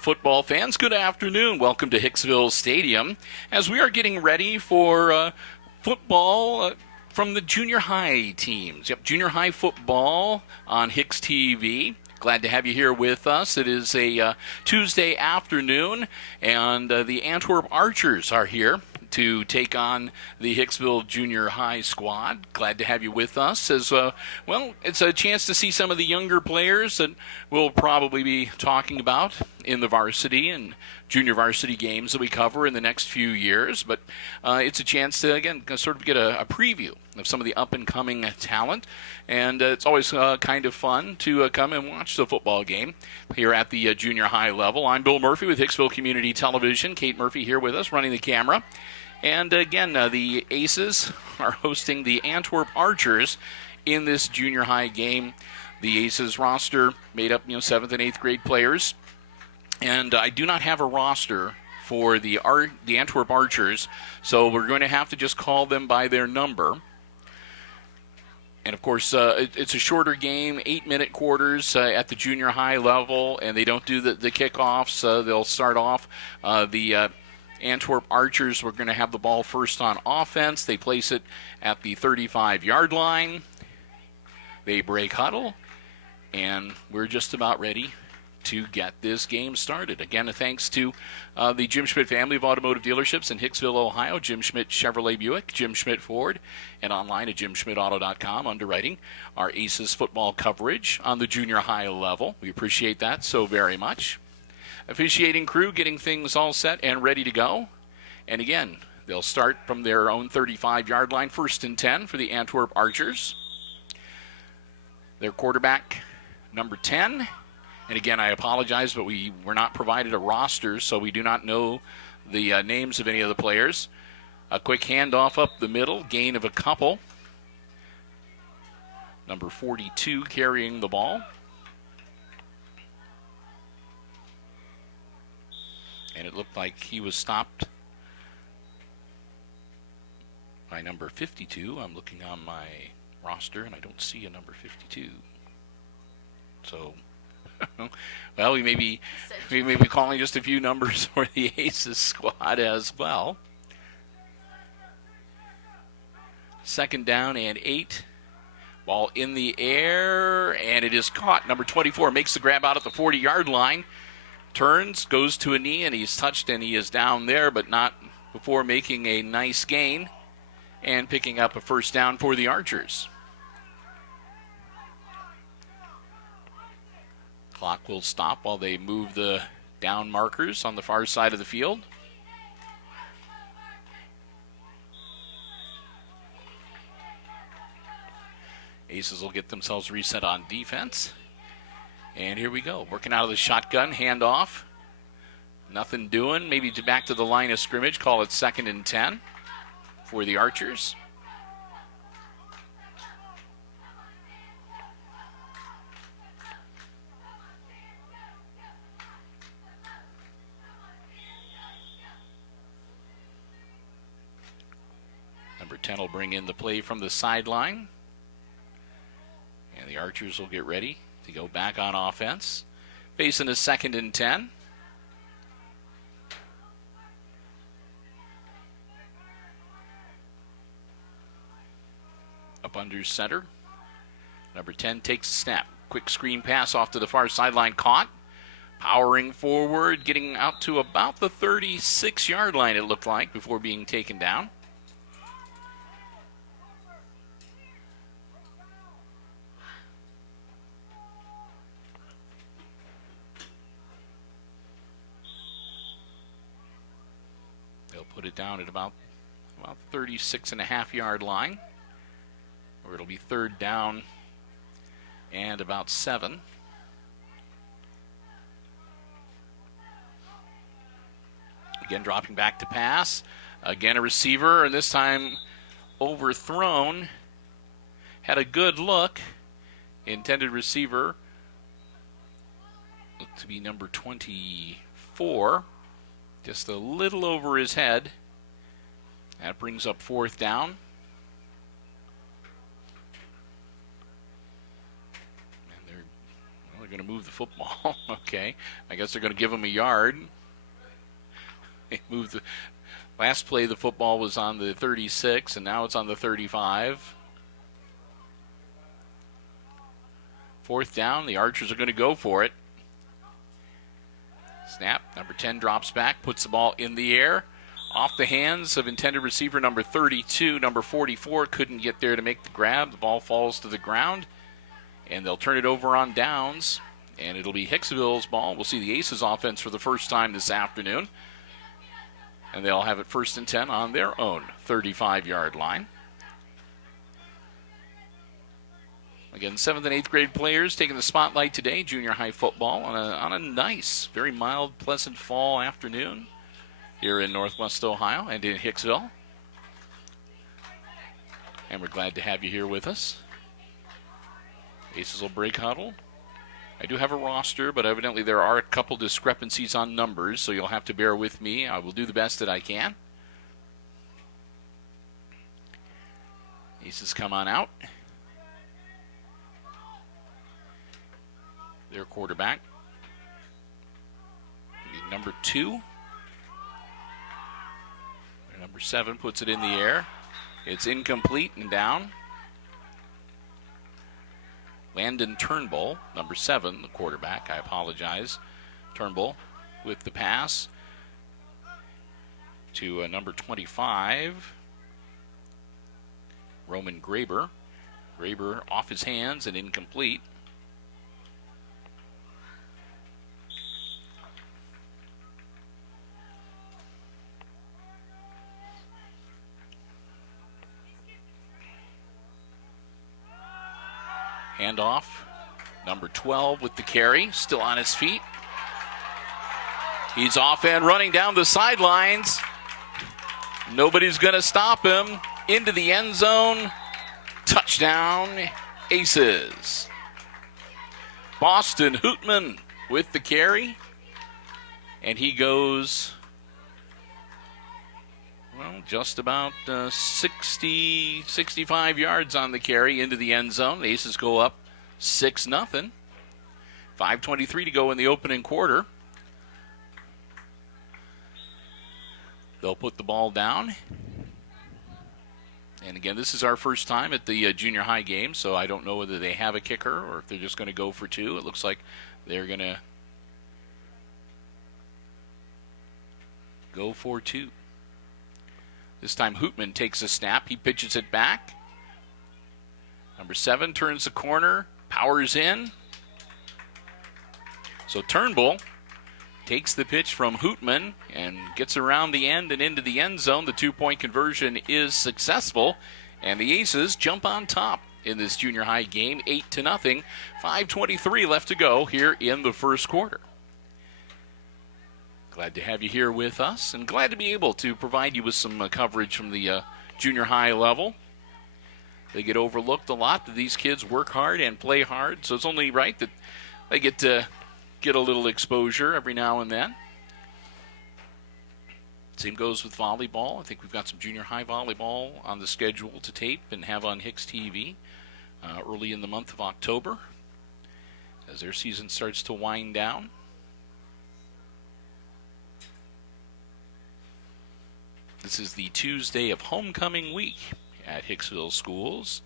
Football fans, good afternoon. Welcome to Hicksville Stadium as we are getting ready for football from the junior high teams. Yep, junior high football on HIX-TV. Glad to have you here with us. It is a Tuesday afternoon, and the Antwerp Archers are here to take on the Hicksville Junior High squad. Glad to have you with us as well. It's a chance to see some of the younger players that we'll probably be talking about in the varsity and junior varsity games that we cover in the next few years. But it's a chance to, again, sort of get a preview of some of the up-and-coming talent. And it's always kind of fun to come and watch the football game here at the junior high level. I'm Bill Murphy with Hicksville Community Television. Kate Murphy here with us, running the camera. And again, the Aces are hosting the Antwerp Archers in this junior high game. The Aces roster made up, 7th and 8th grade players. And I do not have a roster for the Antwerp Archers, so we're going to have to just call them by their number. And, of course, it's a shorter game, 8-minute quarters at the junior high level, and they don't do the kickoffs. They'll start off the Antwerp Archers. We're going to have the ball first on offense. They place it at the 35-yard line. They break huddle, and we're just about ready to get this game started. Again, thanks to the Jim Schmidt family of automotive dealerships in Hicksville, Ohio, Jim Schmidt Chevrolet Buick, Jim Schmidt Ford, and online at jimschmidtauto.com, underwriting our Aces football coverage on the junior high level. We appreciate that so very much. Officiating crew getting things all set and ready to go. And again, they'll start from their own 35-yard line, 1st and 10 for the Antwerp Archers. Their quarterback, number 10. And again, I apologize, but we were not provided a roster, so we do not know the names of any of the players. A quick handoff up the middle, gain of a couple. Number 42 carrying the ball. And it looked like he was stopped by number 52. I'm looking on my roster, and I don't see a number 52. So, well, we may be calling just a few numbers for the Aces squad as well. 2nd down and 8. Ball in the air, and it is caught. Number 24 makes the grab out at the 40-yard line. Turns, goes to a knee, and he's touched, and he is down there, but not before making a nice gain and picking up a 1st down for the Archers. Clock will stop while they move the down markers on the far side of the field. Aces will get themselves reset on defense. And here we go. Working out of the shotgun, handoff. Nothing doing. Maybe back to the line of scrimmage. Call it 2nd and 10 for the Archers. Number 10 will bring in the play from the sideline. And the Archers will get ready to go back on offense. Facing a 2nd and 10. Up under center. Number 10 takes a snap. Quick screen pass off to the far sideline. Caught. Powering forward. Getting out to about the 36-yard line, it looked like, before being taken down. Put it down at about 36.5-yard line, where it'll be 3rd down and about 7. Again, dropping back to pass. Again, a receiver, and this time overthrown. Had a good look. Intended receiver looked to be number 24. Just a little over his head. That brings up 4th down. And they're going to move the football. Okay. I guess they're going to give him a yard. They moved the last play. The football was on the 36, and now it's on the 35. 4th down. The Archers are going to go for it. Snap. Number 10 drops back, puts the ball in the air. Off the hands of intended receiver number 32. Number 44 couldn't get there to make the grab. The ball falls to the ground, and they'll turn it over on downs, and it'll be Hicksville's ball. We'll see the Aces offense for the first time this afternoon, and they'll have it 1st and 10 on their own 35-yard line. Again, 7th and 8th grade players taking the spotlight today, junior high football, on a nice, very mild, pleasant fall afternoon here in Northwest Ohio and in Hicksville. And we're glad to have you here with us. Aces will break huddle. I do have a roster, but evidently there are a couple discrepancies on numbers, so you'll have to bear with me. I will do the best that I can. Aces come on out. Their quarterback, number 2. Number 7 puts it in the air. It's incomplete and down. Landon Turnbull, number 7, the quarterback. I apologize. Turnbull with the pass to number 25, Roman Graber. Graber off his hands and incomplete. Handoff. Number 12 with the carry, still on his feet. He's off and running down the sidelines. Nobody's going to stop him. Into the end zone. Touchdown, Aces. Boston Hootman with the carry. And he goes, well, just about 60, 65 yards on the carry into the end zone. The Aces go up 6-0. 5:23 to go in the opening quarter. They'll put the ball down. And again, this is our first time at the junior high game, so I don't know whether they have a kicker or if they're just going to go for 2. It looks like they're going to go for 2. This time Hootman takes a snap. He pitches it back. Number 7 turns the corner, powers in. So Turnbull takes the pitch from Hootman and gets around the end and into the end zone. The 2-point conversion is successful, and the Aces jump on top in this junior high game, 8-0. 5:23 left to go here in the first quarter. Glad to have you here with us, and glad to be able to provide you with some coverage from the junior high level. They get overlooked a lot, but these kids work hard and play hard, so it's only right that they get to get a little exposure every now and then. Same goes with volleyball. I think we've got some junior high volleyball on the schedule to tape and have on HIX-TV early in the month of October as their season starts to wind down. This is the Tuesday of homecoming week at Hicksville schools.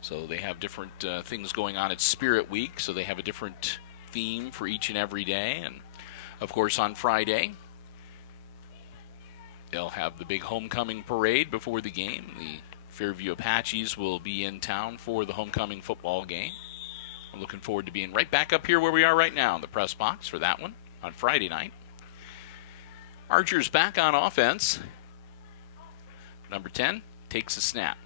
So they have different things going on. It's Spirit Week, so they have a different theme for each and every day. And, of course, on Friday, they'll have the big homecoming parade before the game. The Fairview Apaches will be in town for the homecoming football game. I'm looking forward to being right back up here where we are right now in the press box for that one on Friday night. Archer's back on offense. Number 10 takes a snap,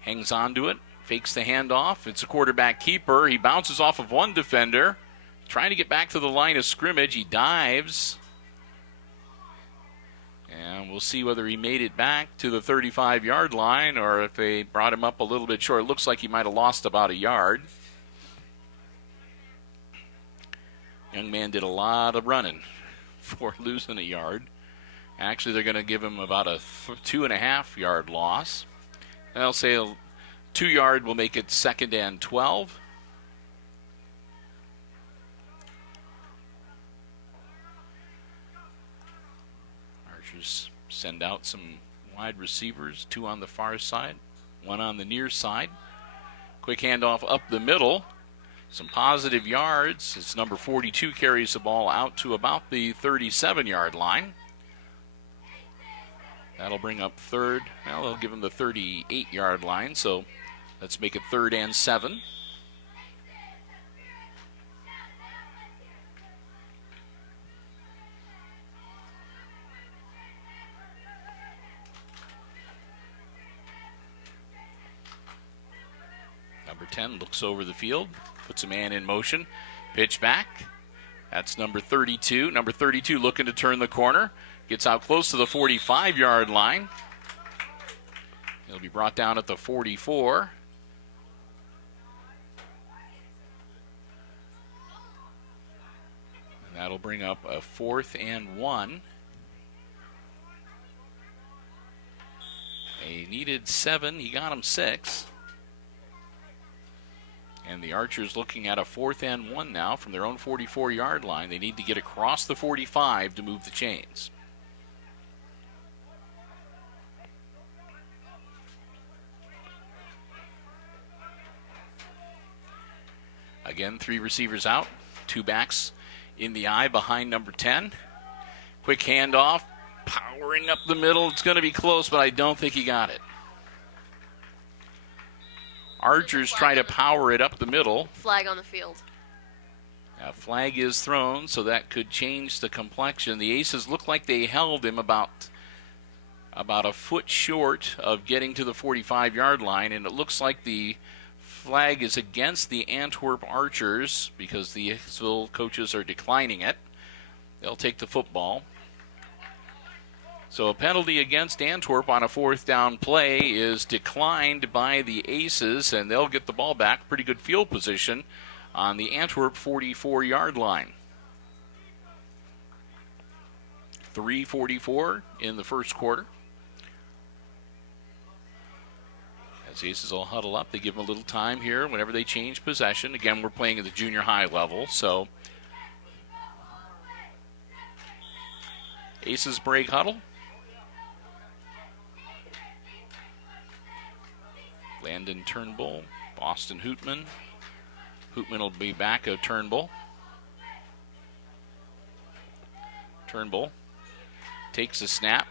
hangs on to it, Fakes the handoff. It's a quarterback keeper. He bounces off of one defender. Trying to get back to the line of scrimmage. He dives. And we'll see whether he made it back to the 35-yard line or if they brought him up a little bit short. It looks like he might have lost about a yard. Young man did a lot of running for losing a yard. Actually, they're going to give him about a 2.5-yard loss. They'll say a 2-yard will make it 2nd and 12. Archers send out some wide receivers, 2 on the far side, 1 on the near side. Quick handoff up the middle. Some positive yards as number 42 carries the ball out to about the 37-yard line. That'll bring up 3rd. Well, they'll give him the 38-yard line, so let's make it 3rd and 7. Number 10 looks over the field, puts a man in motion, pitch back. That's number 32. Number 32 looking to turn the corner. Gets out close to the 45-yard line. He'll be brought down at the 44. And that'll bring up a 4th and 1. They needed 7. He got him 6. And the Archers looking at a 4th and 1 now from their own 44-yard line. They need to get across the 45 to move the chains. Again, 3 receivers out, 2 backs in the eye behind number 10. Quick handoff, powering up the middle. It's going to be close, but I don't think he got it. Archers try to power it up the middle. Flag on the field. A flag is thrown, so that could change the complexion. The Aces look like they held him about a foot short of getting to the 45-yard line, and it looks like the flag is against the Antwerp Archers because the Hicksville coaches are declining it. They'll take the football. So a penalty against Antwerp on a 4th down play is declined by the Aces, and they'll get the ball back. Pretty good field position on the Antwerp 44-yard line. 3:44 in the first quarter. As the Aces all huddle up, they give them a little time here whenever they change possession. Again, we're playing at the junior high level, so Aces break huddle. Landon Turnbull, Boston Hootman. Hootman will be back at Turnbull. Turnbull takes a snap,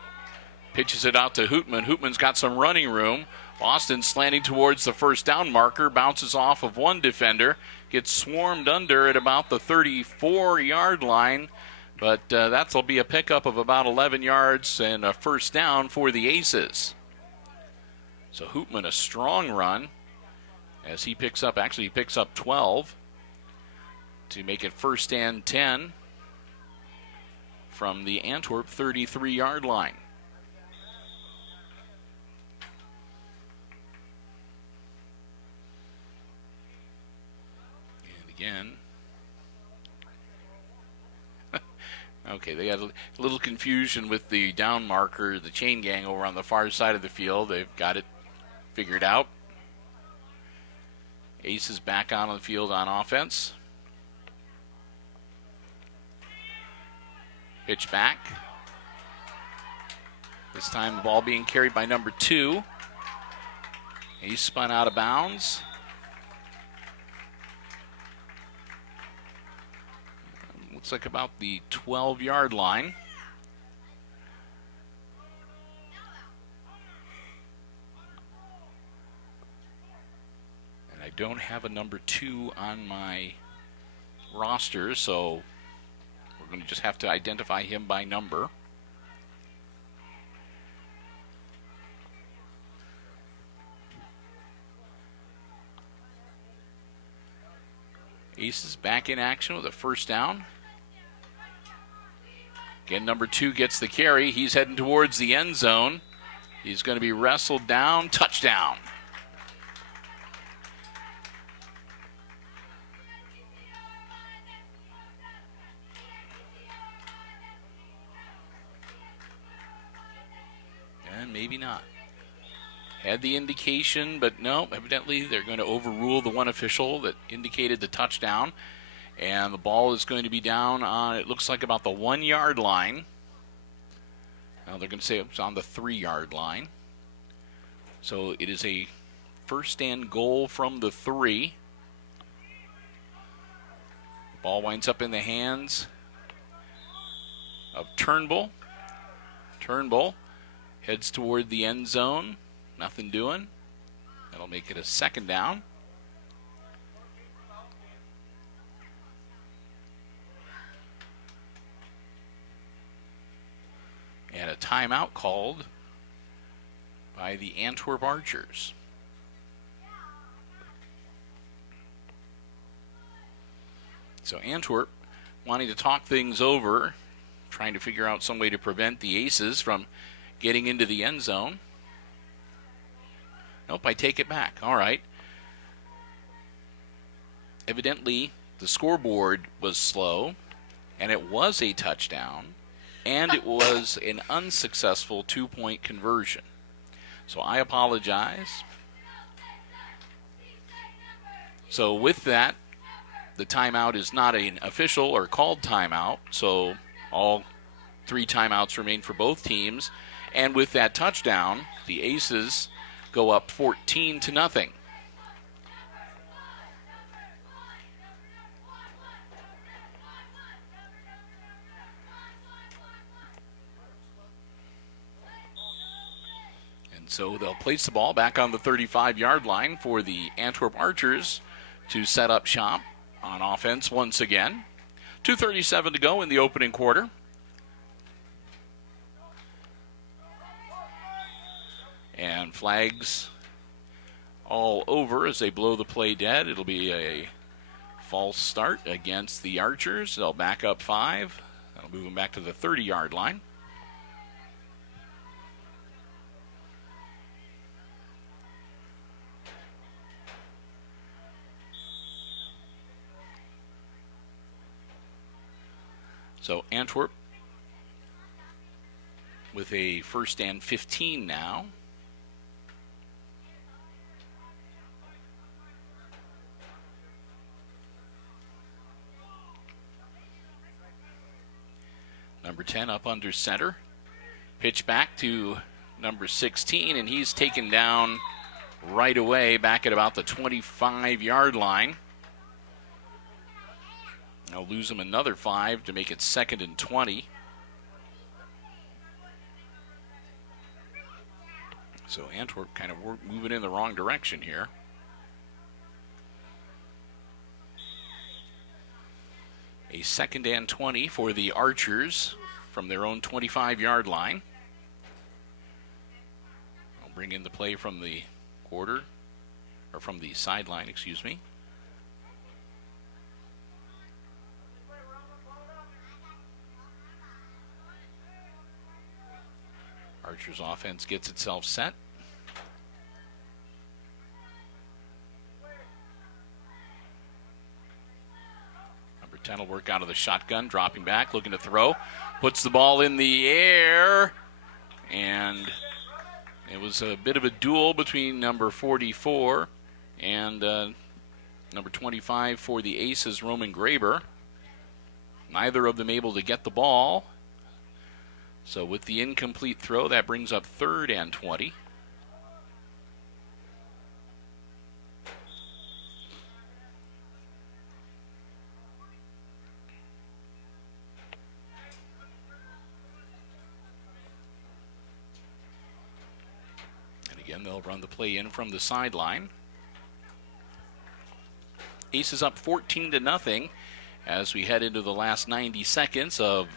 pitches it out to Hootman. Hootman's got some running room. Boston slanting towards the 1st down marker, bounces off of one defender, gets swarmed under at about the 34-yard line, but that'll be a pickup of about 11 yards and a 1st down for the Aces. So Hootman, a strong run as he picks up 12 to make it 1st and 10 from the Antwerp 33-yard line. And again, okay, they got a little confusion with the down marker, the chain gang over on the far side of the field. They've got it figured out. Aces back on the field on offense. Pitch back. This time the ball being carried by number 2. He spun out of bounds. Looks like about the 12-yard line. I don't have a number 2 on my roster, so we're going to just have to identify him by number. Aces back in action with a first down. Again, number 2 gets the carry. He's heading towards the end zone. He's going to be wrestled down. Touchdown. And maybe not. Had the indication, but no, evidently they're going to overrule the one official that indicated the touchdown. And the ball is going to be down on, it looks like, about the 1 yard line. Now they're going to say it's on the 3 yard line. So it is a first and goal from the 3. The ball winds up in the hands of Turnbull. Turnbull heads toward the end zone. Nothing doing. That'll make it a second down. And a timeout called by the Antwerp Archers. So Antwerp wanting to talk things over, trying to figure out some way to prevent the Aces from getting into the end zone. Nope, I take it back. All right. Evidently, the scoreboard was slow, and it was a touchdown. And it was an unsuccessful 2-point conversion. So I apologize. So with that, the timeout is not an official or called timeout. So all 3 timeouts remain for both teams. And with that touchdown, the Aces go up 14-0. So they'll place the ball back on the 35-yard line for the Antwerp Archers to set up shop on offense once again. 2:37 to go in the opening quarter. And flags all over as they blow the play dead. It'll be a false start against the Archers. They'll back up 5. That'll move them back to the 30-yard line. So Antwerp with a first and 15 now. Number 10 up under center. Pitch back to number 16, and he's taken down right away back at about the 25-yard line. They'll lose him another 5 to make it 2nd and 20. So Antwerp kind of moving in the wrong direction here. A 2nd and 20 for the Archers from their own 25-yard line. I'll bring in the play from the from the sideline, excuse me. Archers offense gets itself set. Number 10 will work out of the shotgun, dropping back, looking to throw. Puts the ball in the air. And it was a bit of a duel between number 44 and number 25 for the Aces, Roman Graber. Neither of them able to get the ball. So with the incomplete throw, that brings up 3rd and 20. And again, they'll run the play in from the sideline. Aces up 14-0 as we head into the last 90 seconds of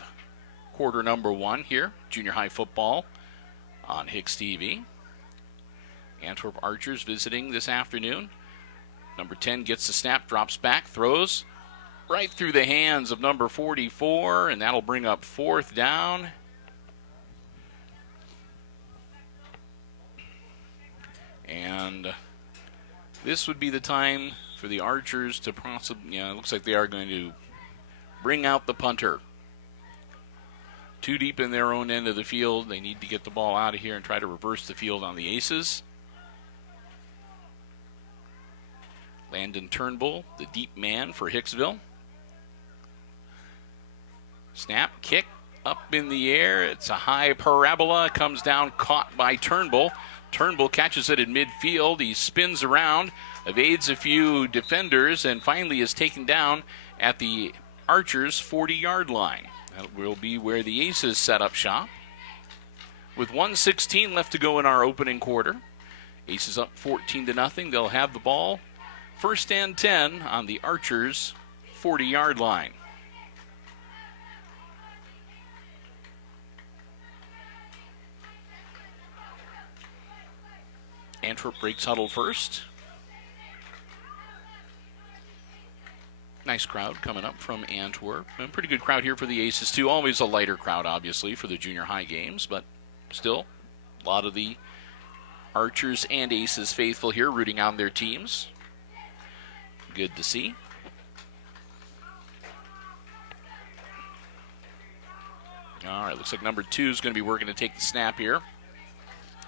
quarter number 1 here, junior high football on HIX-TV. Antwerp Archers visiting this afternoon. Number 10 gets the snap, drops back, throws, right through the hands of number 44, and that'll bring up 4th down. And this would be the time for the Archers to possibly, it looks like they are going to bring out the punter. Too deep in their own end of the field. They need to get the ball out of here and try to reverse the field on the Aces. Landon Turnbull, the deep man for Hicksville. Snap, kick, up in the air. It's a high parabola. Comes down, caught by Turnbull. Turnbull catches it in midfield. He spins around, evades a few defenders, and finally is taken down at the Archers' 40-yard line. That will be where the Aces set up shop. With 1:16 left to go in our opening quarter. Aces up 14-0. They'll have the ball. 1st and 10 on the Archers' 40-yard line. Antwerp breaks huddle first. Nice crowd coming up from Antwerp. A pretty good crowd here for the Aces, too. Always a lighter crowd, obviously, for the junior high games, but still a lot of the Archers and Aces faithful here rooting on their teams. Good to see. All right, looks like number 2 is going to be working to take the snap here.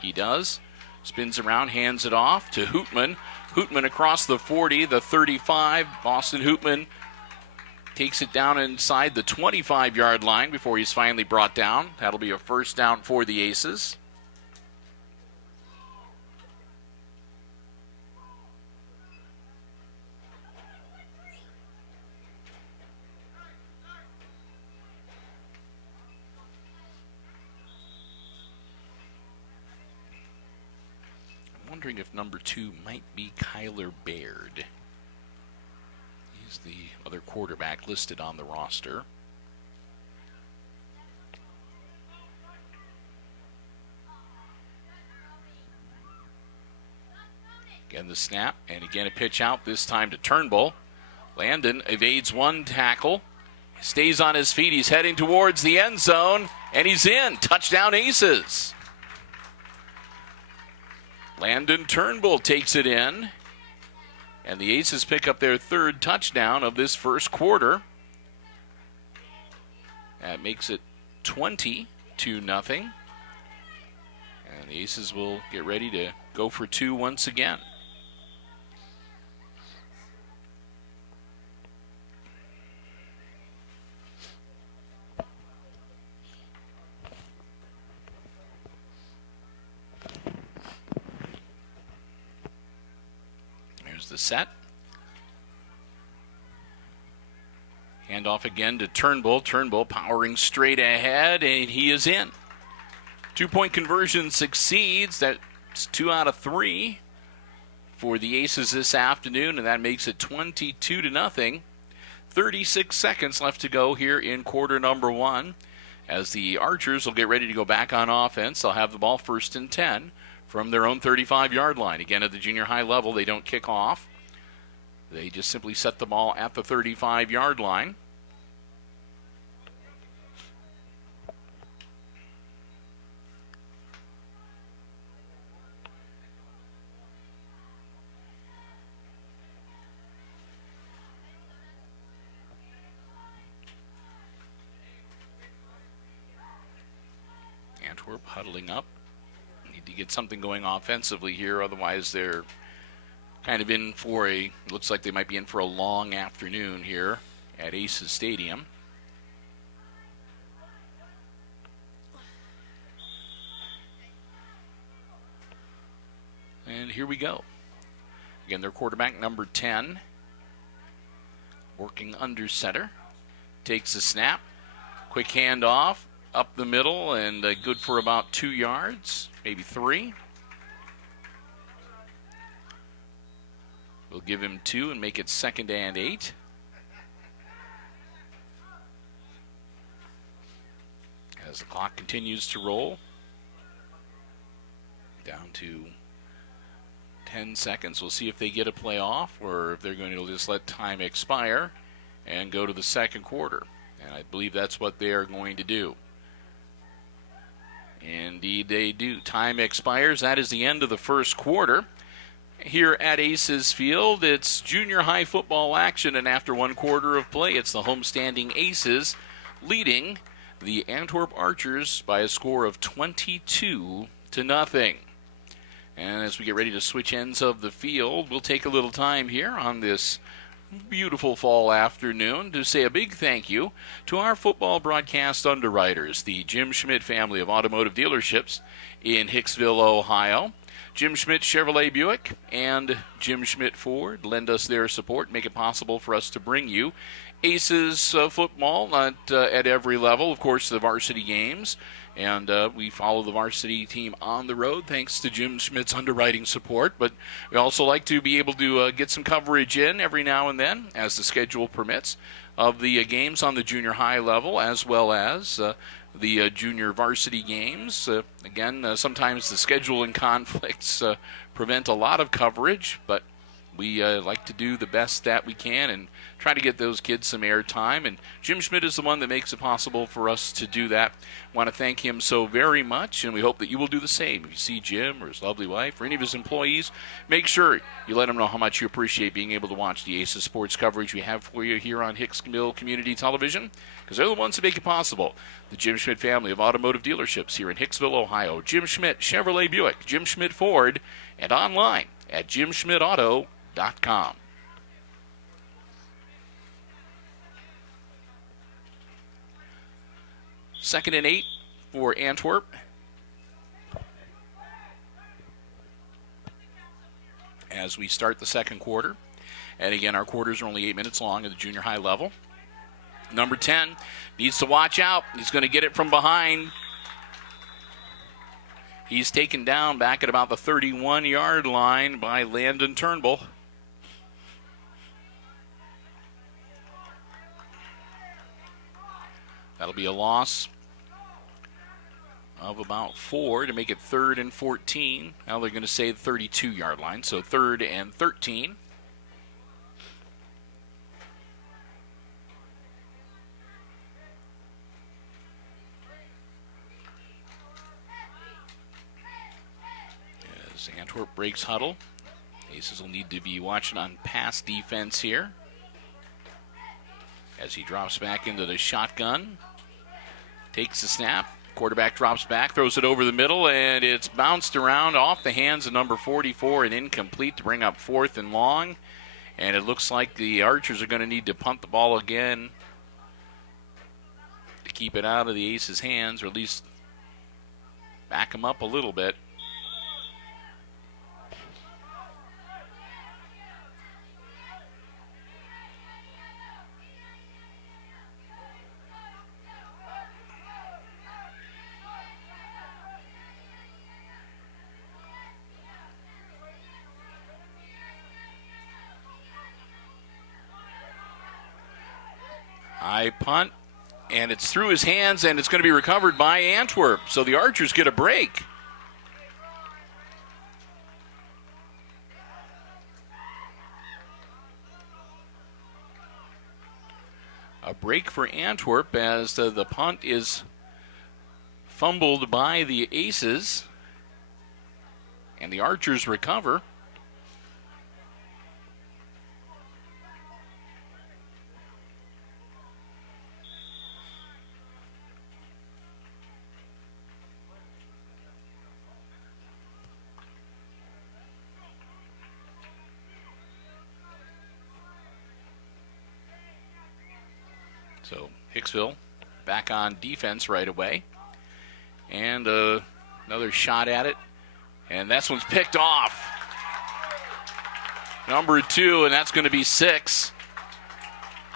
He does. Spins around, hands it off to Hootman. Hootman across the 40, the 35. Boston Hootman takes it down inside the 25-yard line before he's finally brought down. That'll be a 1st down for the Aces. Wondering if number 2 might be Kyler Baird. He's the other quarterback listed on the roster. Again the snap, and again a pitch out, this time to Turnbull. Landon evades one tackle, stays on his feet, he's heading towards the end zone, and he's in. Touchdown Aces. Landon Turnbull takes it in, and the Aces pick up their 3rd touchdown of this first quarter. That makes it 20-0. And the Aces will get ready to go for 2 once again. The set. Handoff again to Turnbull. Turnbull powering straight ahead, and he is in. 2-point conversion succeeds. That's 2 out of 3 for the Aces this afternoon, and that makes it 22-0. 36 seconds left to go here in quarter number 1. As the Archers will get ready to go back on offense, they'll have the ball 1st and 10. From their own 35-yard line. Again, at the junior high level, they don't kick off. They just simply set the ball at the 35-yard line. Antwerp huddling up. Need to get something going offensively here, otherwise they're kind of in for looks like they might be in for a long afternoon here at Aces Stadium. And here we go. Again, their quarterback, number 10, working under center, takes the snap, quick handoff, up the middle, and good for about 2 yards, maybe 3. We'll give him 2 and make it 2nd and 8. As the clock continues to roll, down to 10 seconds. We'll see if they get a play off or if they're going to just let time expire and go to the second quarter. And I believe that's what they are going to do. Indeed, they do. Time expires. That is the end of the first quarter. Here at Aces Field, it's junior high football action, and after one quarter of play, it's the homestanding Aces leading the Antwerp Archers by a score of 22-0. And as we get ready to switch ends of the field, we'll take a little time here on this beautiful fall afternoon to say a big thank you to our football broadcast underwriters, the Jim Schmidt family of automotive dealerships in Hicksville, Ohio. Jim Schmidt Chevrolet Buick and Jim Schmidt Ford lend us their support, make it possible for us to bring you Aces football at every level, of course, the varsity games. And we follow the varsity team on the road thanks to Jim Schmidt's underwriting support. But we also like to be able to get some coverage in every now and then, as the schedule permits, of the games on the junior high level, as well as the junior varsity games. Again, sometimes the scheduling conflicts prevent a lot of coverage, but we like to do the best that we can and try to get those kids some air time. And Jim Schmidt is the one that makes it possible for us to do that. Want to thank him so very much, and we hope that you will do the same. If you see Jim or his lovely wife or any of his employees, make sure you let them know how much you appreciate being able to watch the Aces sports coverage we have for you here on Hicksville Community Television, because they're the ones that make it possible. The Jim Schmidt family of automotive dealerships here in Hicksville, Ohio. Jim Schmidt Chevrolet Buick, Jim Schmidt Ford, and online at jimschmidtauto.com. Second and 8 for Antwerp. As we start the second quarter. And again, our quarters are only 8 minutes long at the junior high level. Number 10 needs to watch out. He's going to get it from behind. He's taken down back at about the 31-yard line by Landon Turnbull. That'll be a loss of about 4 to make it 3rd and 14. Now they're going to say the 32-yard line, so 3rd and 13. As Antwerp breaks huddle, Aces will need to be watching on pass defense here. As he drops back into the shotgun, takes the snap, quarterback drops back, throws it over the middle, and it's bounced around off the hands of number 44 and incomplete to bring up 4th and long. And it looks like the Archers are going to need to punt the ball again to keep it out of the Aces' hands, or at least back them up a little bit. High punt, and it's through his hands, and it's going to be recovered by Antwerp. So the Archers get a break. A break for Antwerp as the punt is fumbled by the Aces, and the Archers recover. So Hicksville back on defense right away. And another shot at it. And this one's picked off. Number 2, and that's going to be 6.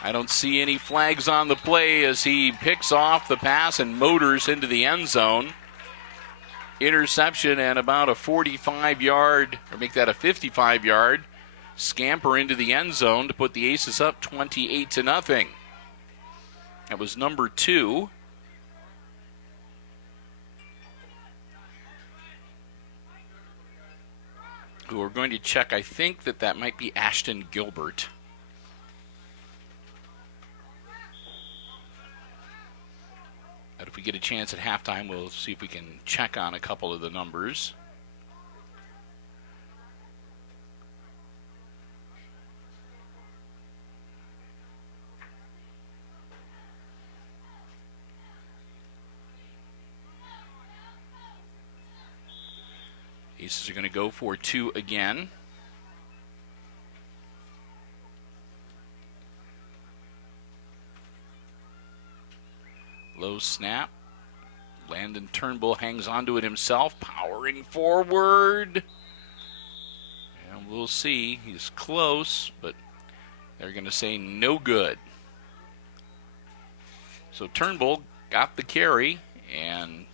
I don't see any flags on the play as he picks off the pass and motors into the end zone. Interception and about a 45-yard, or make that a 55-yard, scamper into the end zone to put the Aces up 28-0. That was number 2. Who are going to check. I think that might be Ashton Gilbert. we get a chance at halftime, we'll see if we can check on a couple of the numbers. Aces are going to go for 2 again. Low snap. Landon Turnbull hangs onto it himself, powering forward. And we'll see. He's close, but they're going to say no good. So Turnbull got the carry and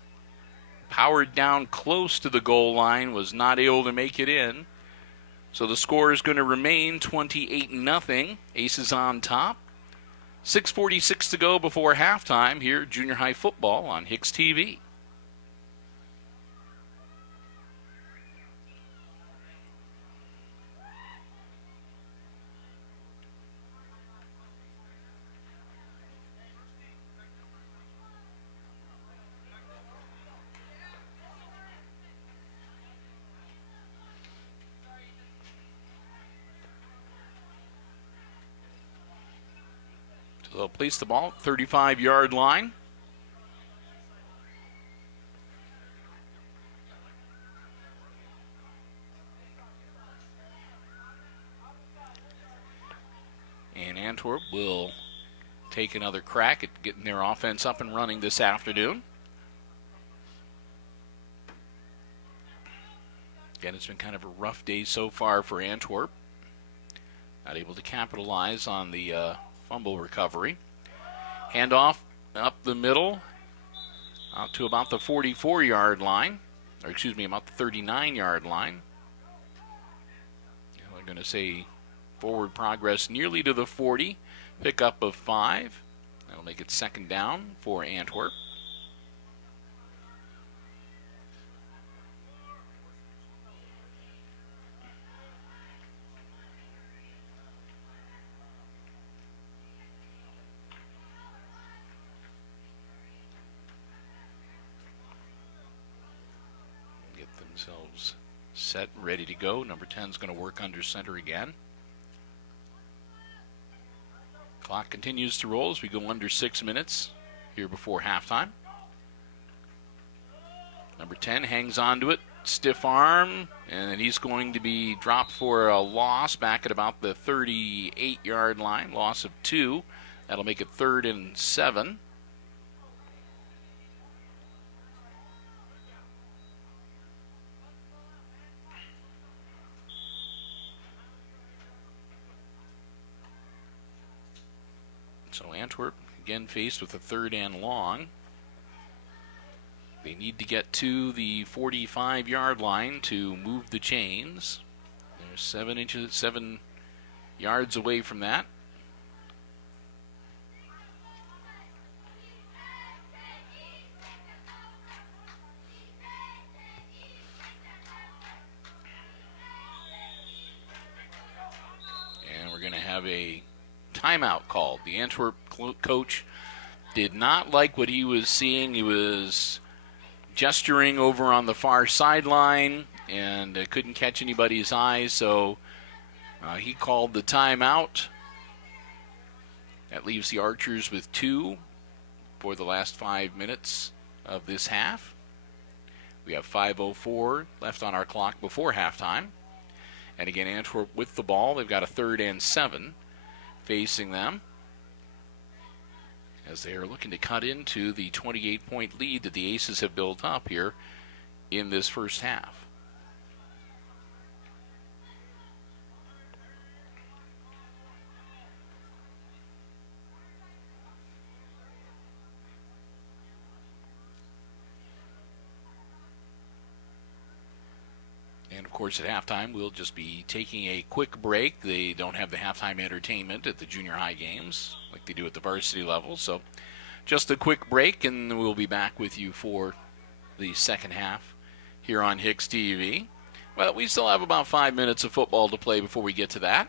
powered down close to the goal line, was not able to make it in. So the score is going to remain 28-0. Aces on top. 6:46 to go before halftime here at Junior High Football on HIX-TV. So they'll place the ball at 35-yard line. And Antwerp will take another crack at getting their offense up and running this afternoon. Again, it's been kind of a rough day so far for Antwerp. Not able to capitalize on the fumble recovery. Handoff up the middle out to about the 44-yard line. Or excuse me, about the 39-yard line. We're going to say forward progress nearly to the 40. Pickup of 5. That'll make it second down for Antwerp. Themselves set and ready to go. Number 10 is going to work under center again. Clock continues to roll as we go under 6 minutes here before halftime. Number 10 hangs onto it, stiff arm, and he's going to be dropped for a loss back at about the 38-yard line, loss of 2. That'll make it 3rd and 7. So Antwerp, again, faced with a 3rd and long. They need to get to the 45-yard line to move the chains. They're 7 yards away from that. And we're going to have a timeout called. The Antwerp coach did not like what he was seeing. He was gesturing over on the far sideline and couldn't catch anybody's eyes, so he called the timeout. That leaves the Archers with 2 for the last 5 minutes of this half. We have 5:04 left on our clock before halftime. And again, Antwerp with the ball. They've got a 3rd and 7 facing them as they are looking to cut into the 28-point lead that the Aces have built up here in this first half. And, of course, at halftime, we'll just be taking a quick break. They don't have the halftime entertainment at the junior high games like they do at the varsity level. So just a quick break, and we'll be back with you for the second half here on HIX-TV. Well, we still have about 5 minutes of football to play before we get to that.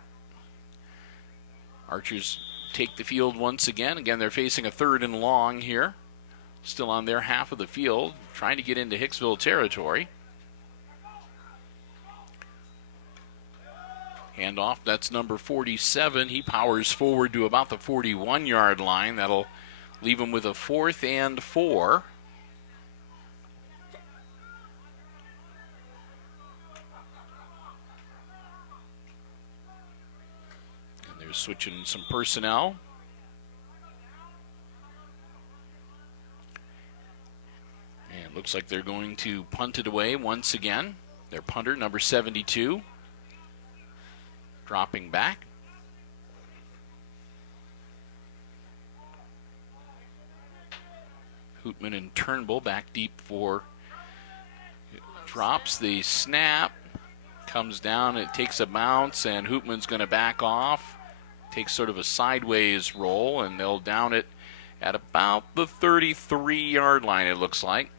Archers take the field once again. Again, they're facing a 3rd and long here. still on their half of the field, trying to get into Hicksville territory. Handoff, that's number 47. He powers forward to about the 41-yard line. That'll leave him with a 4th and 4. And they're switching some personnel. And looks like they're going to punt it away once again. Their punter, number 72. Dropping back. Hootman and Turnbull back deep for drops the snap, comes down, it takes a bounce, and Hootman's going to back off, takes sort of a sideways roll, and they'll down it at about the 33-yard line, it looks like.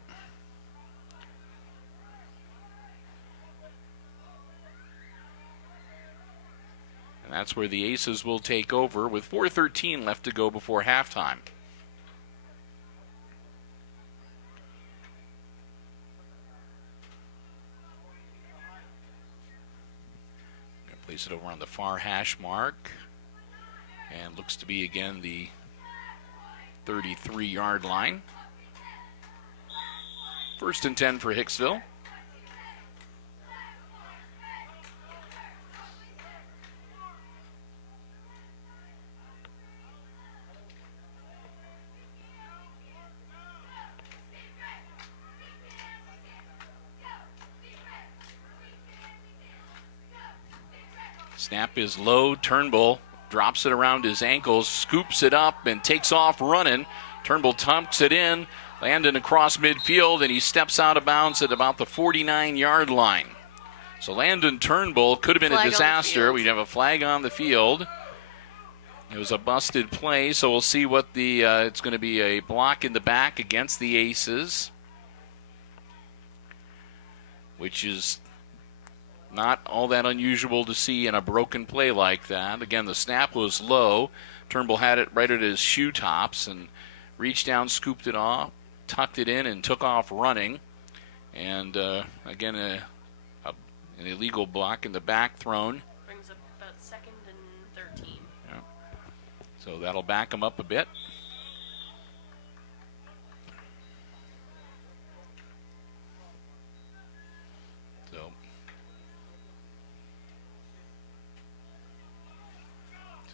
And that's where the Aces will take over with 4:13 left to go before halftime. Going to place it over on the far hash mark. And looks to be, again, the 33-yard line. 1st and 10 for Hicksville. Snap is low. Turnbull drops it around his ankles, scoops it up, and takes off running. Turnbull tumps it in, landing across midfield, and he steps out of bounds at about the 49-yard line. So Landon Turnbull could have been a disaster. We'd have a flag on the field. It was a busted play, so we'll see what the it's going to be a block in the back against the Aces, which is not all that unusual to see in a broken play like that. Again, the snap was low. Turnbull had it right at his shoe tops and reached down, scooped it off, tucked it in, and took off running. And again, an illegal block in the back thrown. Brings up about 2nd and 13. Yeah. So that'll back him up a bit.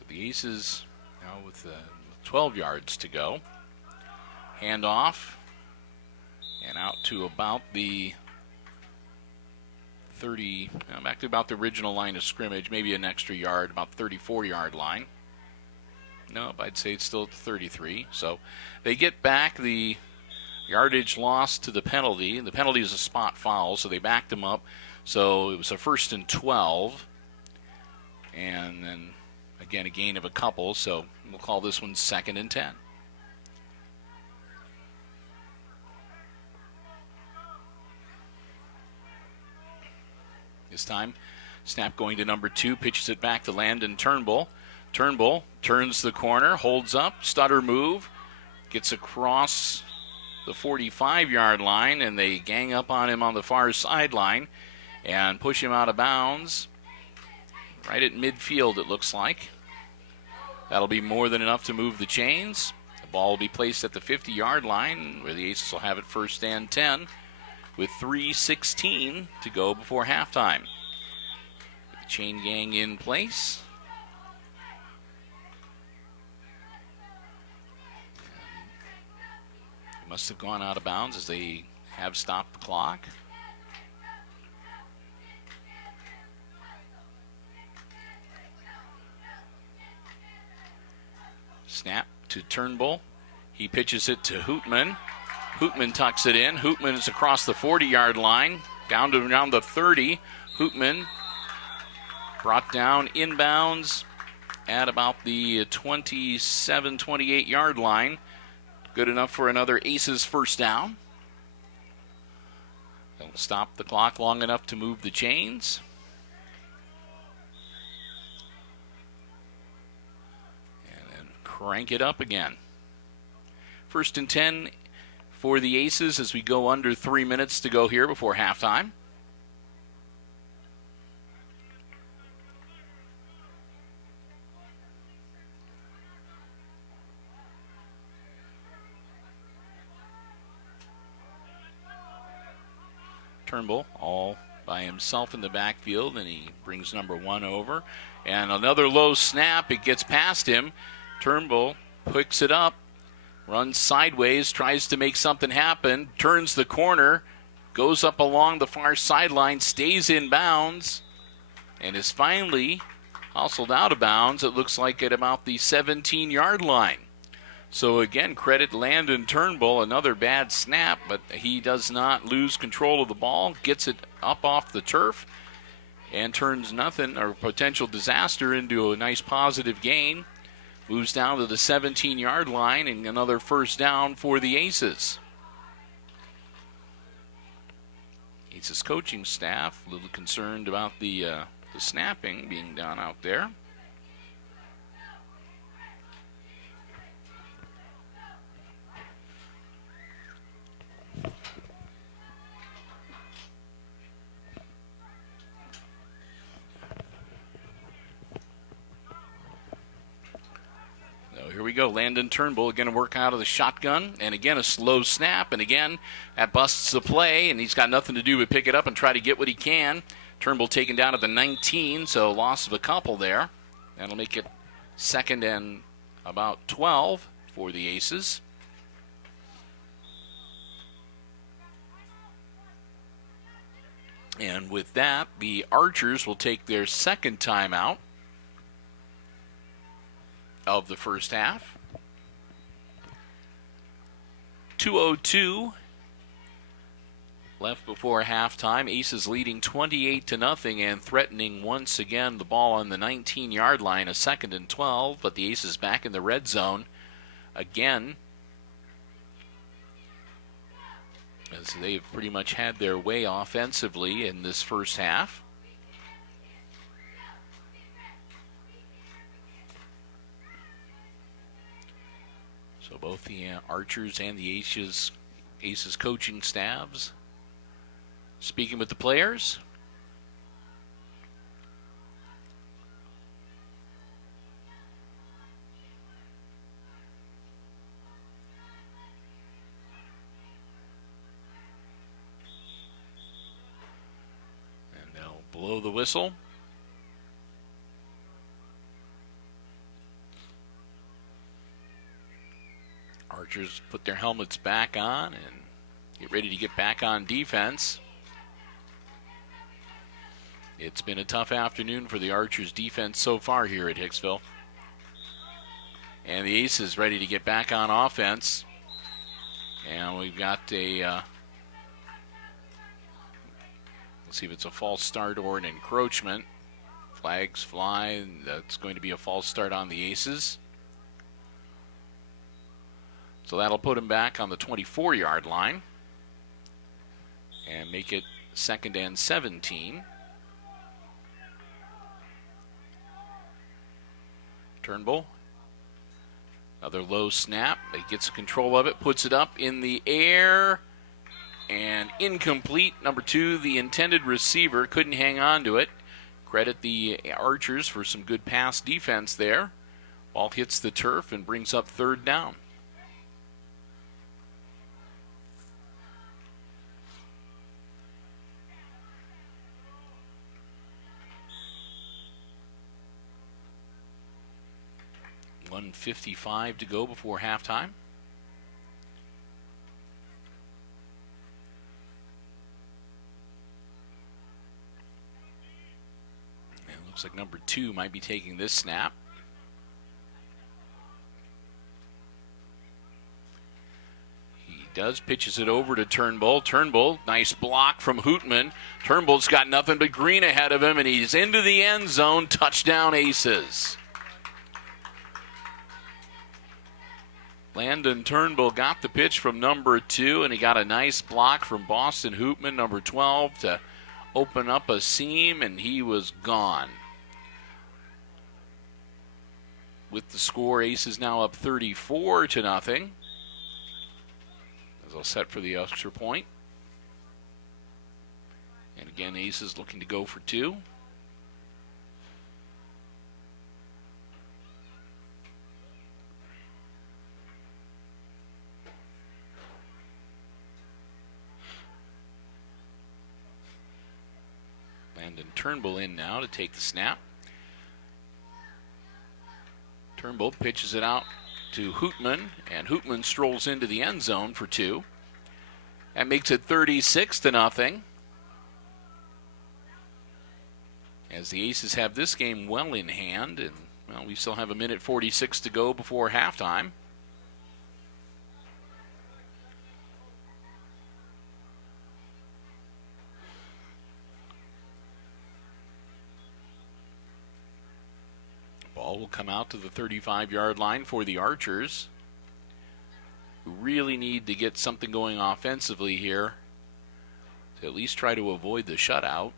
The Aces now with 12 yards to go. Hand off and out to about the 30, back to about the original line of scrimmage, maybe an extra yard, about 34-yard line. No, I'd say it's still at the 33. So they get back the yardage lost to the penalty. The penalty is a spot foul, so they backed him up. So it was a 1st and 12. And then again, a gain of a couple, so we'll call this one 2nd and 10. This time, snap going to number 2, pitches it back to Landon Turnbull. Turnbull turns the corner, holds up, stutter move, gets across the 45-yard line, and they gang up on him on the far sideline and push him out of bounds. Right at midfield, it looks like. That'll be more than enough to move the chains. The ball will be placed at the 50-yard line, where the Aces will have it 1st and 10, with 3:16 to go before halftime. The chain gang in place. They must have gone out of bounds as they have stopped the clock. Snap to Turnbull. He pitches it to Hootman. Hootman tucks it in. Hootman is across the 40-yard line, down to around the 30. Hootman brought down inbounds at about the 27, 28-yard line. Good enough for another Aces first down. They'll stop the clock long enough to move the chains. Crank it up again. 1st and 10 for the Aces as we go under 3 minutes to go here before halftime. Turnbull all by himself in the backfield, and he brings number 1 over. And another low snap. It gets past him. Turnbull picks it up, runs sideways, tries to make something happen, turns the corner, goes up along the far sideline, stays in bounds, and is finally hustled out of bounds, it looks like, at about the 17-yard line. So again, credit Landon Turnbull, another bad snap, but he does not lose control of the ball, gets it up off the turf, and turns nothing, or potential disaster, into a nice positive gain. Moves down to the 17-yard line, and another first down for the Aces. Aces coaching staff a little concerned about the snapping being done out there. Here we go. Landon Turnbull going to work out of the shotgun. And again, a slow snap. And again, that busts the play. And he's got nothing to do but pick it up and try to get what he can. Turnbull taken down at the 19, so loss of a couple there. That'll make it second and about 12 for the Aces. And with that, the Archers will take their second timeout of the first half. 2:02 left before halftime. Aces leading 28-0 and threatening once again the ball on the 19-yard line, a second and 12, but the Aces back in the red zone again, as they've pretty much had their way offensively in this first half. So both the Archers and the Aces coaching staffs speaking with the players. And they'll blow the whistle. Archers put their helmets back on and get ready to get back on defense. It's been a tough afternoon for the Archers defense so far here at Hicksville. And the Aces ready to get back on offense. And we've got a, let's see if it's a false start or an encroachment. Flags fly, and that's going to be a false start on the Aces. So that'll put him back on the 24-yard line and make it second and 17. Turnbull, another low snap. He gets control of it, puts it up in the air, and incomplete. Number 2, the intended receiver, couldn't hang on to it. Credit the Archers for some good pass defense there. Ball hits the turf and brings up third down. .155 to go before halftime. And it looks like number 2 might be taking this snap. He does, pitches it over to Turnbull. Turnbull, nice block from Hootman. Turnbull's got nothing but green ahead of him, and he's into the end zone. Touchdown, Aces. Landon Turnbull got the pitch from number 2, and he got a nice block from Boston Hoopman, number 12, to open up a seam, and he was gone. With the score, Aces now up 34-0. As they'll set for the extra point. And again, Aces looking to go for 2. Landon Turnbull in now to take the snap. Turnbull pitches it out to Hootman, and Hootman strolls into the end zone for 2. That makes it 36-0. As the Aces have this game well in hand, and well, we still have 1:46 to go before halftime. Ball will come out to the 35-yard line for the Archers, who really need to get something going offensively here to at least try to avoid the shutout.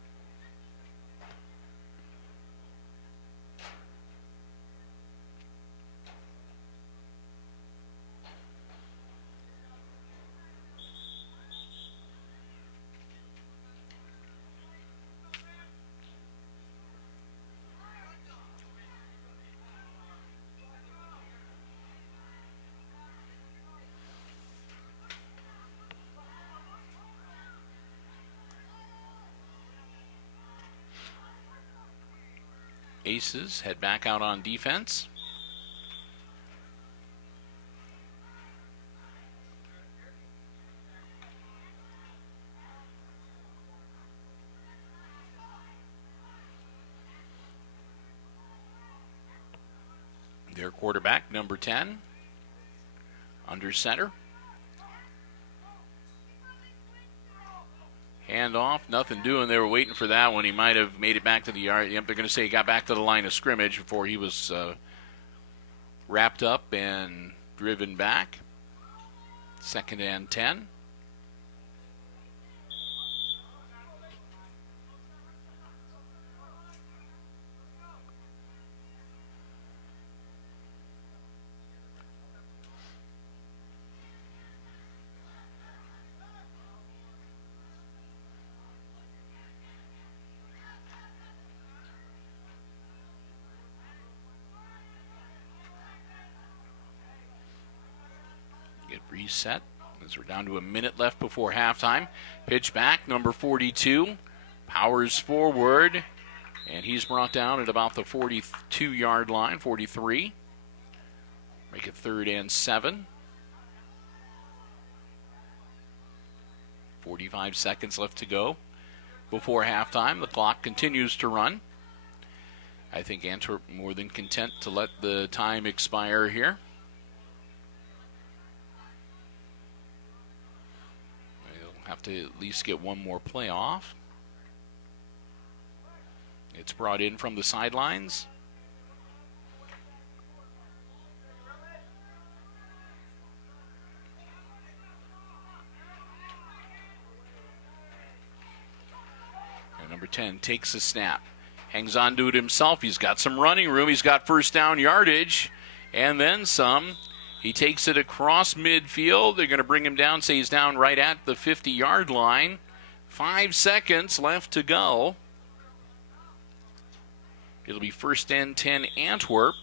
Aces head back out on defense. Their quarterback, number 10, under center. Handoff, nothing doing. They were waiting for that one. He might have made it back to the yard. Yep, they're going to say he got back to the line of scrimmage before he was wrapped up and driven back. 2nd and 10. Reset as we're down to a minute left before halftime. Pitch back, number 42 powers forward, and he's brought down at about the 42-yard line, 43. Make it 3rd and 7. 45 seconds left to go before halftime. The clock continues to run. I think Antwerp more than content to let the time expire here. Have to at least get one more play off. It's brought in from the sidelines. And number 10 takes a snap. Hangs on to it himself. He's got some running room. He's got first down yardage and then some. He takes it across midfield. They're going to bring him down, say he's down right at the 50-yard line. 5 seconds left to go. It'll be 1st and 10 Antwerp.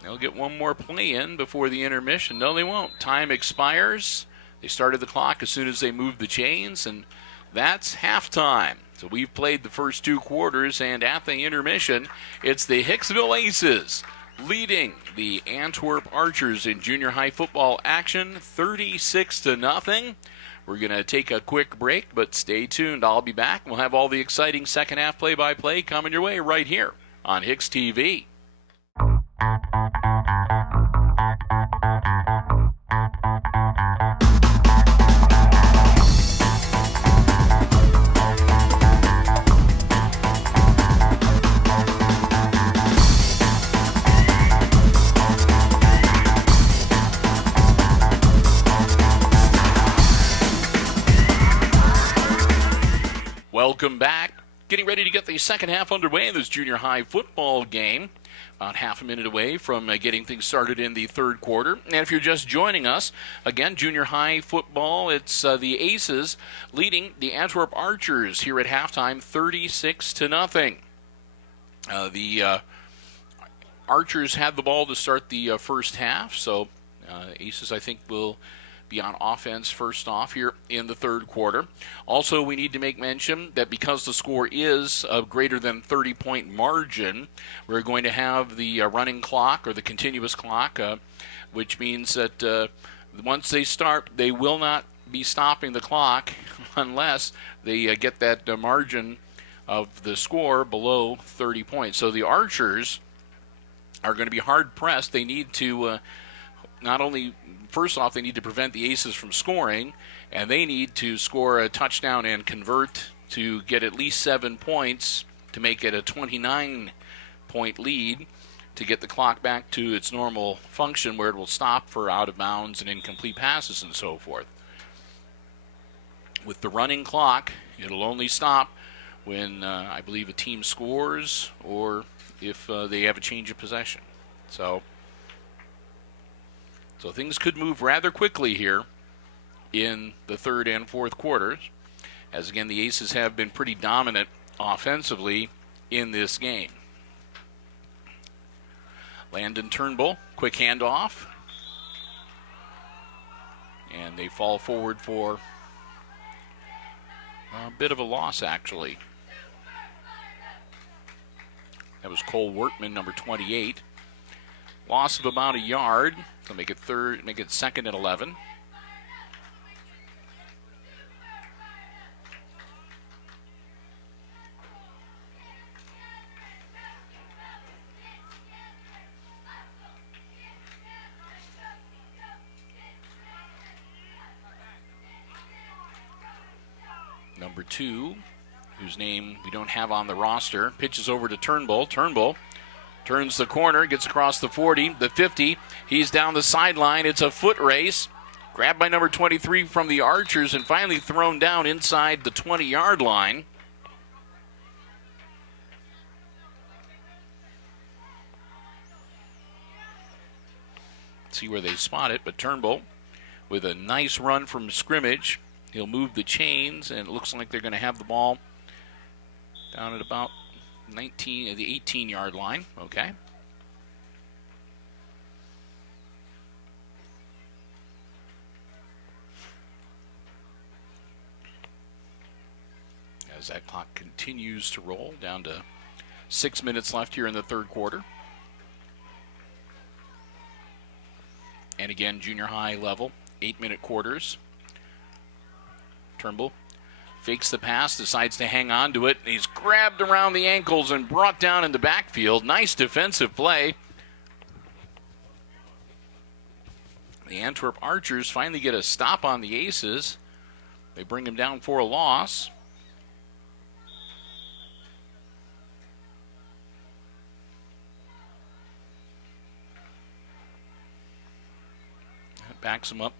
They'll get one more play in before the intermission. No, they won't. Time expires. They started the clock as soon as they moved the chains, and that's halftime. So we've played the first 2 quarters, and at the intermission, it's the Hicksville Aces leading the Antwerp Archers in junior high football action 36-0. We're going to take a quick break, but stay tuned. I'll be back. We'll have all the exciting second half play-by-play coming your way right here on HIX-TV. Welcome back. Getting ready to get the second half underway in this junior high football game. About half a minute away from getting things started in the third quarter. And if you're just joining us, again, junior high football, it's the Aces leading the Antwerp Archers here at halftime, 36-0. The Archers had the ball to start the first half, so Aces, I think, will be on offense first off here in the third quarter. Also, we need to make mention that because the score is a greater than 30-point margin, we're going to have the running clock or the continuous clock, which means that once they start, they will not be stopping the clock unless they get that margin of the score below 30 points. So the Archers are going to be hard-pressed. They need to not only, first off, they need to prevent the Aces from scoring, and they need to score a touchdown and convert to get at least 7 points to make it a 29-point lead to get the clock back to its normal function where it will stop for out-of-bounds and incomplete passes and so forth. With the running clock, it'll only stop when I believe a team scores or if they have a change of possession. So things could move rather quickly here in the third and fourth quarters, as again the Aces have been pretty dominant offensively in this game. Landon Turnbull, quick handoff, and they fall forward for a bit of a loss, actually. That was Cole Wortman, number 28. Loss of about a yard. So make it second and 11. Number 2, whose name we don't have on the roster, pitches over to Turnbull. Turnbull turns the corner, gets across the 40, the 50. He's down the sideline. It's a foot race. Grabbed by number 23 from the Archers and finally thrown down inside the 20-yard line. Let's see where they spot it, but Turnbull with a nice run from scrimmage. He'll move the chains, and it looks like they're going to have the ball down at about the 18-yard line. Okay. As that clock continues to roll, down to 6 minutes left here in the third quarter. And again, junior high level, 8-minute quarters. Turnbull fakes the pass, decides to hang on to it. He's grabbed around the ankles and brought down in the backfield. Nice defensive play. The Antwerp Archers finally get a stop on the Aces. They bring him down for a loss. That backs him up.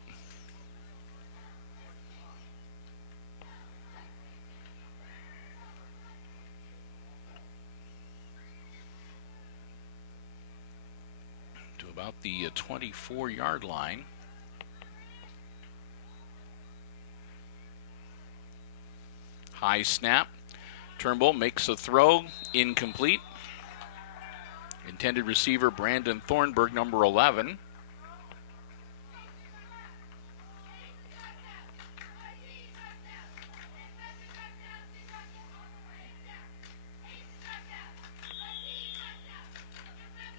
About the 24-yard line. High snap. Turnbull makes a throw. Incomplete. Intended receiver Brandon Thornburg, number 11.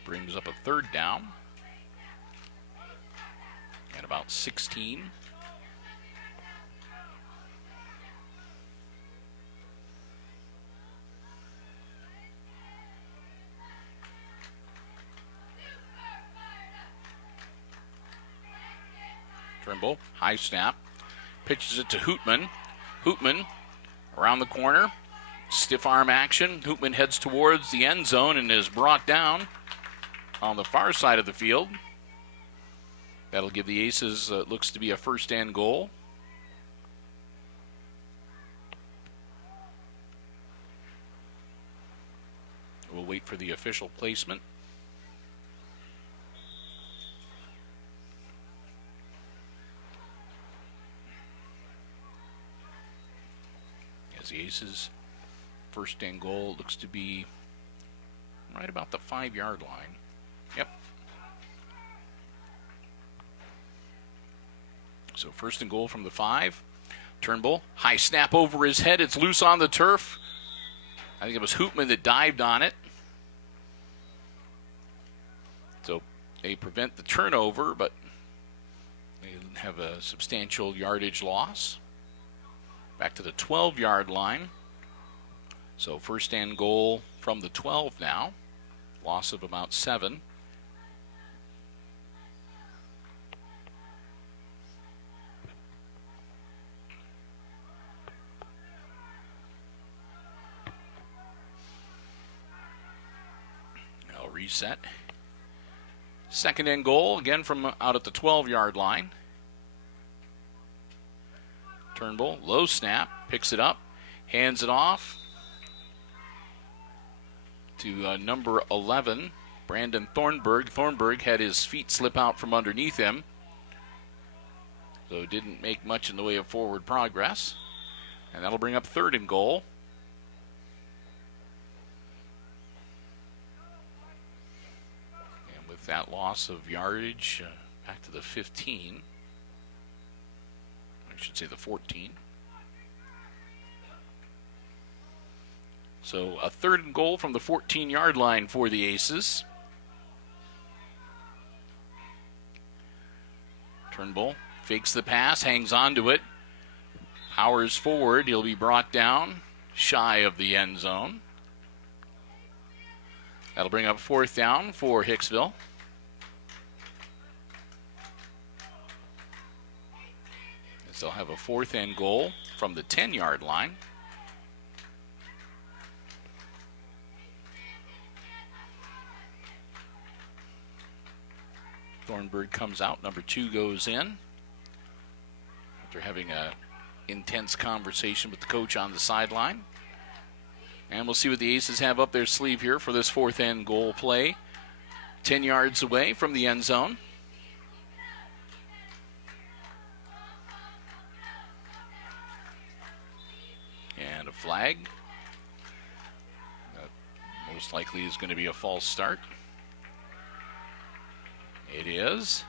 Brings up a third down. At about 16. Turnbull, high snap. Pitches it to Hootman. Hootman around the corner. Stiff arm action. Hootman heads towards the end zone and is brought down on the far side of the field. That'll give the Aces, looks to be a first and goal. We'll wait for the official placement As the Aces, first and goal looks to be right about the 5-yard line. Yep. So first and goal from the 5. Turnbull, high snap over his head. It's loose on the turf. I think it was Hoopman that dived on it. So they prevent the turnover, but they have a substantial yardage loss. Back to the 12-yard line. So first and goal from the 12 now. Loss of about 7. Now reset. Second and goal, again from out at the 12-yard line. Turnbull, low snap, picks it up, hands it off to number 11, Brandon Thornburg. Thornburg had his feet slip out from underneath him, so didn't make much in the way of forward progress. And that'll bring up third and goal. And with that loss of yardage, back to the 15. I should say the 14. So a third and goal from the 14-yard line for the Aces. Turnbull fakes the pass, hangs on to it, powers forward. He'll be brought down shy of the end zone. That'll bring up fourth down for Hicksville. As they'll have a fourth and goal from the 10-yard line. Thornburg comes out. Number 2 goes in after having a intense conversation with the coach on the sideline. And we'll see what the Aces have up their sleeve here for this fourth and goal play. 10 yards away from the end zone. And a flag. That most likely is going to be a false start. It is.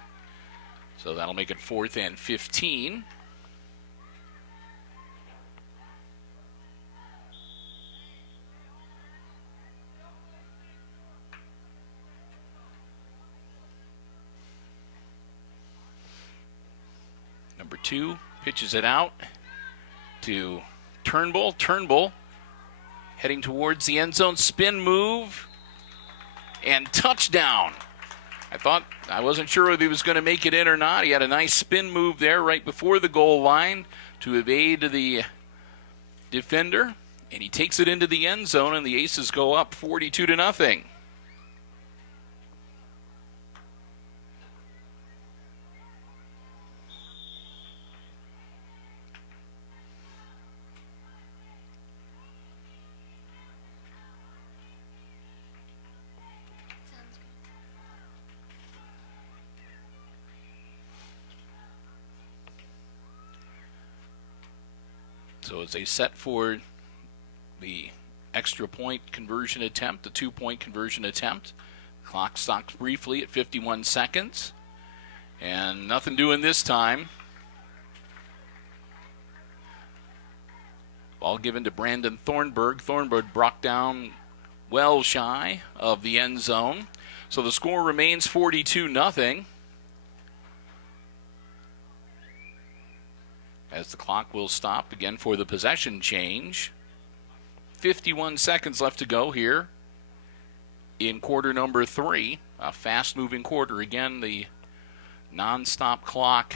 So that'll make it 4th and 15. Number 2 pitches it out to Turnbull. Turnbull heading towards the end zone. Spin move and touchdown. I wasn't sure whether he was going to make it in or not. He had a nice spin move there right before the goal line to evade the defender, and he takes it into the end zone, and the Aces go up 42-0. So as they set for the extra point conversion attempt, the 2-point conversion attempt, clock stops briefly at 51 seconds. And nothing doing this time. Ball given to Brandon Thornburg. Thornburg brought down well shy of the end zone. So the score remains 42-0. As the clock will stop again for the possession change. 51 seconds left to go here in quarter number 3. A fast-moving quarter. Again, the non-stop clock,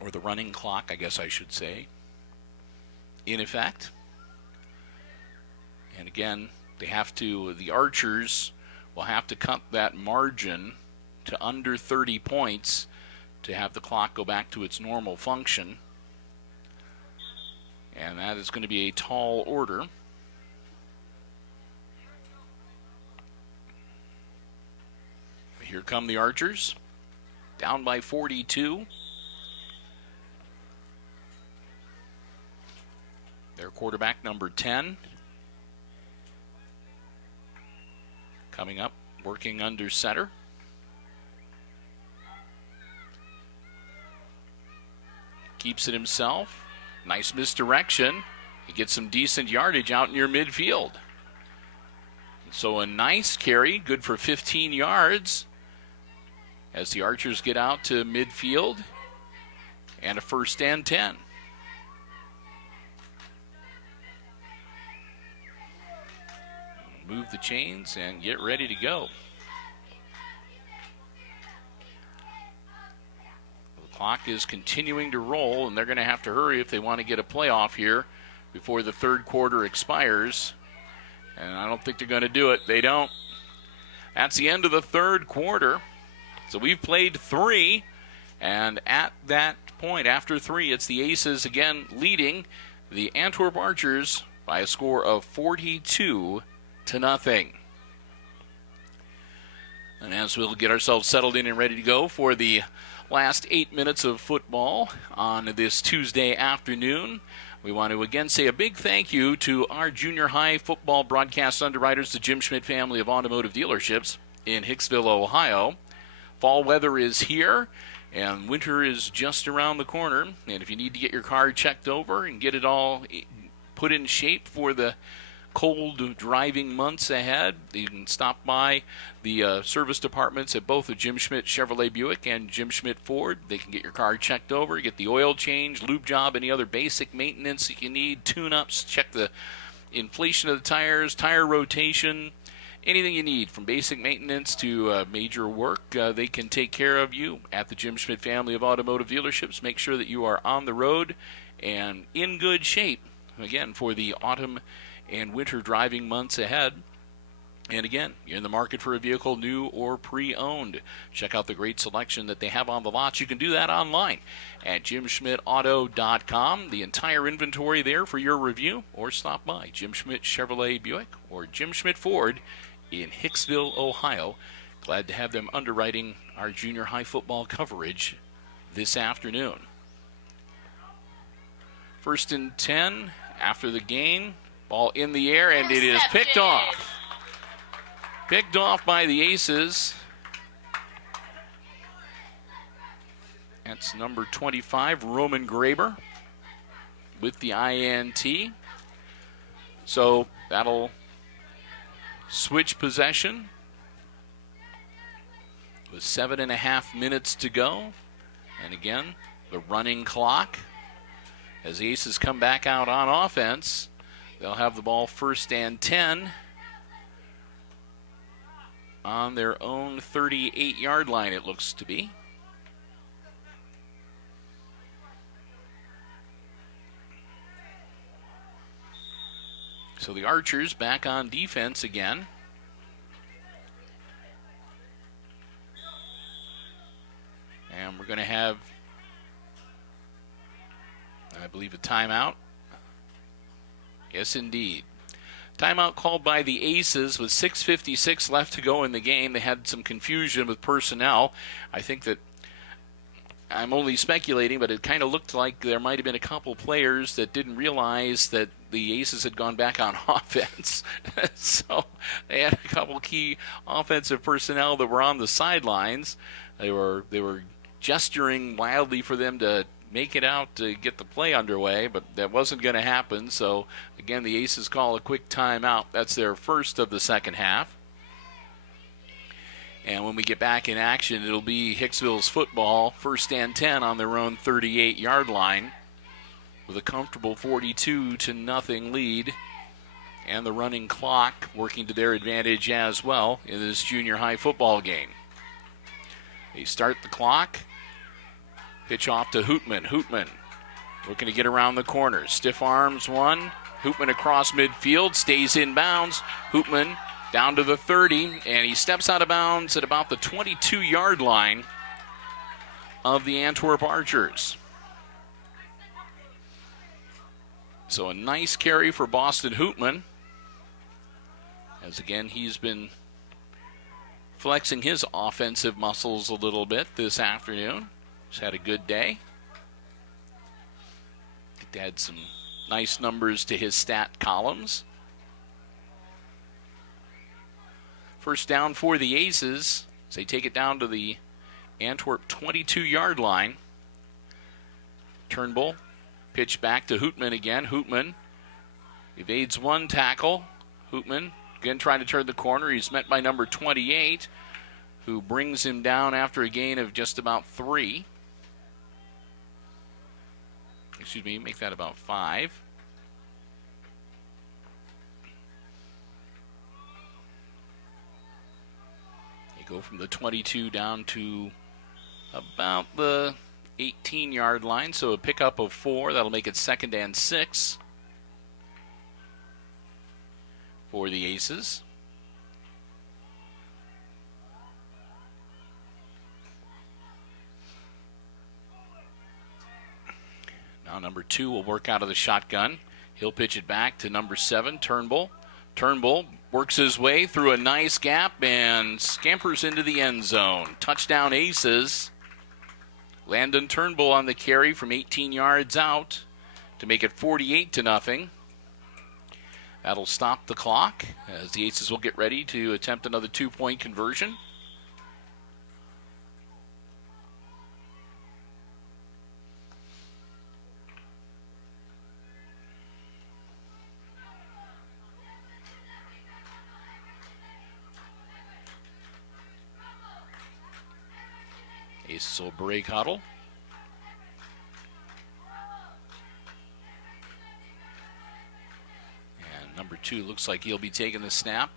or the running clock, I guess I should say, in effect. And again, the Archers will have to cut that margin to under 30 points to have the clock go back to its normal function. And that is going to be a tall order. Here come the Archers, down by 42. Their quarterback, number 10. Coming up, working under center. Keeps it himself. Nice misdirection. He gets some decent yardage out near midfield. So a nice carry, good for 15 yards as the Archers get out to midfield, and a first and 10. Move the chains and get ready to go. The clock is continuing to roll, and they're going to have to hurry if they want to get a playoff here before the third quarter expires. And I don't think they're going to do it. They don't. That's the end of the third quarter. So we've played 3. And at that point, after 3, it's the Aces again leading the Antwerp Archers by a score of 42-0. And as we'll get ourselves settled in and ready to go for the last 8 minutes of football on this Tuesday afternoon, we want to again say a big thank you to our junior high football broadcast underwriters, the Jim Schmidt family of automotive dealerships in Hicksville, Ohio. Fall weather is here, and winter is just around the corner. And if you need to get your car checked over and get it all put in shape for the cold driving months ahead, you can stop by the service departments at both the Jim Schmidt Chevrolet Buick and Jim Schmidt Ford. They can get your car checked over, get the oil change, lube job, any other basic maintenance that you need, tune-ups, check the inflation of the tires, tire rotation, anything you need from basic maintenance to major work. They can take care of you at the Jim Schmidt family of automotive dealerships. Make sure that you are on the road and in good shape, again, for the autumn and winter driving months ahead. And again, you're in the market for a vehicle new or pre-owned. Check out the great selection that they have on the lots. You can do that online at jimschmidtauto.com. The entire inventory there for your review, or stop by Jim Schmidt Chevrolet Buick or Jim Schmidt Ford in Hicksville, Ohio. Glad to have them underwriting our junior high football coverage this afternoon. 1st and 10 after the gain. Ball in the air, and it is picked off. Picked off by the Aces. That's number 25, Roman Graber, with the INT. So that'll switch possession with 7.5 minutes to go. And again, the running clock. As the Aces come back out on offense, they'll have the ball 1st and 10 on their own 38-yard line, it looks to be. So the Archers back on defense again. And we're going to have, I believe, a timeout. Yes, indeed. Timeout called by the Aces with 6:56 left to go in the game. They had some confusion with personnel. I think that, I'm only speculating, but it kind of looked like there might have been a couple players that didn't realize that the Aces had gone back on offense. So they had a couple key offensive personnel that were on the sidelines. They were gesturing wildly for them to make it out to get the play underway, but that wasn't going to happen. So again, the Aces call a quick timeout. That's their first of the second half. And when we get back in action, it'll be Hicksville's football, 1st and 10 on their own 38-yard line with a comfortable 42-0 lead, and the running clock working to their advantage as well in this junior high football game. They start the clock. Pitch off to Hootman. Hootman looking to get around the corner. Stiff arms one. Hootman across midfield, stays in bounds. Hootman down to the 30, and he steps out of bounds at about the 22-yard line of the Antwerp Archers. So a nice carry for Boston Hootman, as again he's been flexing his offensive muscles a little bit this afternoon. He's had a good day. Had some nice numbers to his stat columns. First down for the Aces as they take it down to the Antwerp 22-yard line. Turnbull, pitch back to Hootman again. Hootman evades one tackle. Hootman again trying to turn the corner. He's met by number 28, who brings him down after a gain of just about 3. Excuse me, make that about 5. They go from the 22 down to about the 18-yard line, so a pickup of 4. That'll make it 2nd and 6 for the Aces. Now number 2 will work out of the shotgun. He'll pitch it back to number 7, Turnbull. Turnbull works his way through a nice gap and scampers into the end zone. Touchdown Aces. Landon Turnbull on the carry from 18 yards out to make it 48-0. That'll stop the clock as the Aces will get ready to attempt another 2-point conversion. Aces will break huddle. And number 2 looks like he'll be taking the snap.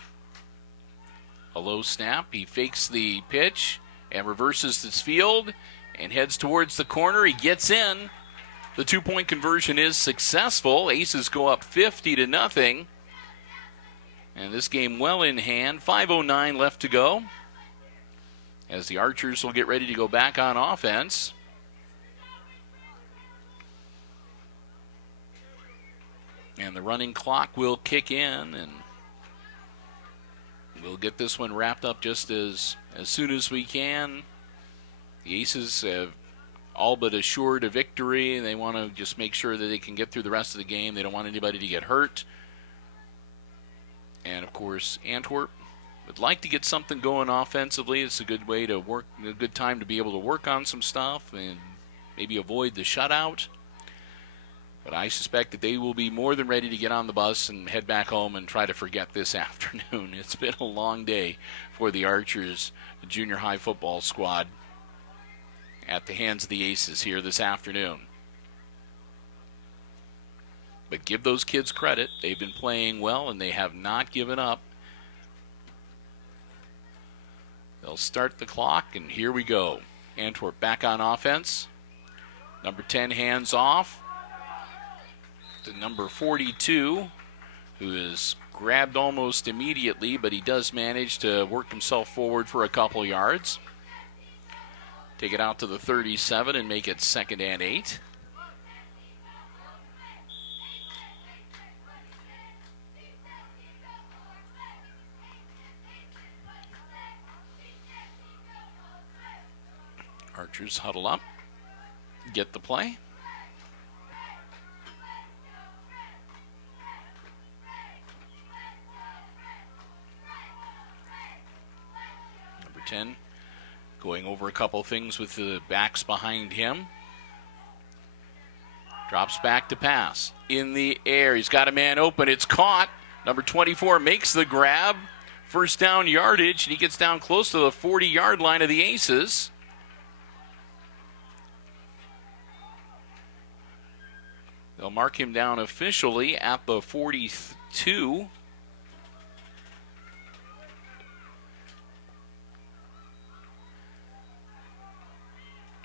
A low snap. He fakes the pitch and reverses his field and heads towards the corner. He gets in. The 2-point conversion is successful. Aces go up 50-0. And this game well in hand. 5:09 left to go, as the Archers will get ready to go back on offense. And the running clock will kick in, and we'll get this one wrapped up just as soon as we can. The Aces have all but assured a victory. They want to just make sure that they can get through the rest of the game. They don't want anybody to get hurt. And, of course, Antwerp would like to get something going offensively. It's a good way to work, a good time to be able to work on some stuff and maybe avoid the shutout. But I suspect that they will be more than ready to get on the bus and head back home and try to forget this afternoon. It's been a long day for the Archers, the junior high football squad, at the hands of the Aces here this afternoon. But give those kids credit. They've been playing well, and they have not given up. They'll start the clock, and here we go. Antwerp back on offense. Number 10 hands off to number 42, who is grabbed almost immediately, but he does manage to work himself forward for a couple yards. Take it out to the 37 and make it 2nd and 8. Archers huddle up, get the play. Number 10 going over a couple things with the backs behind him. Drops back to pass. In the air, he's got a man open. It's caught. Number 24 makes the grab. First down yardage, and he gets down close to the 40-yard line of the Aces. They'll mark him down officially at the 42.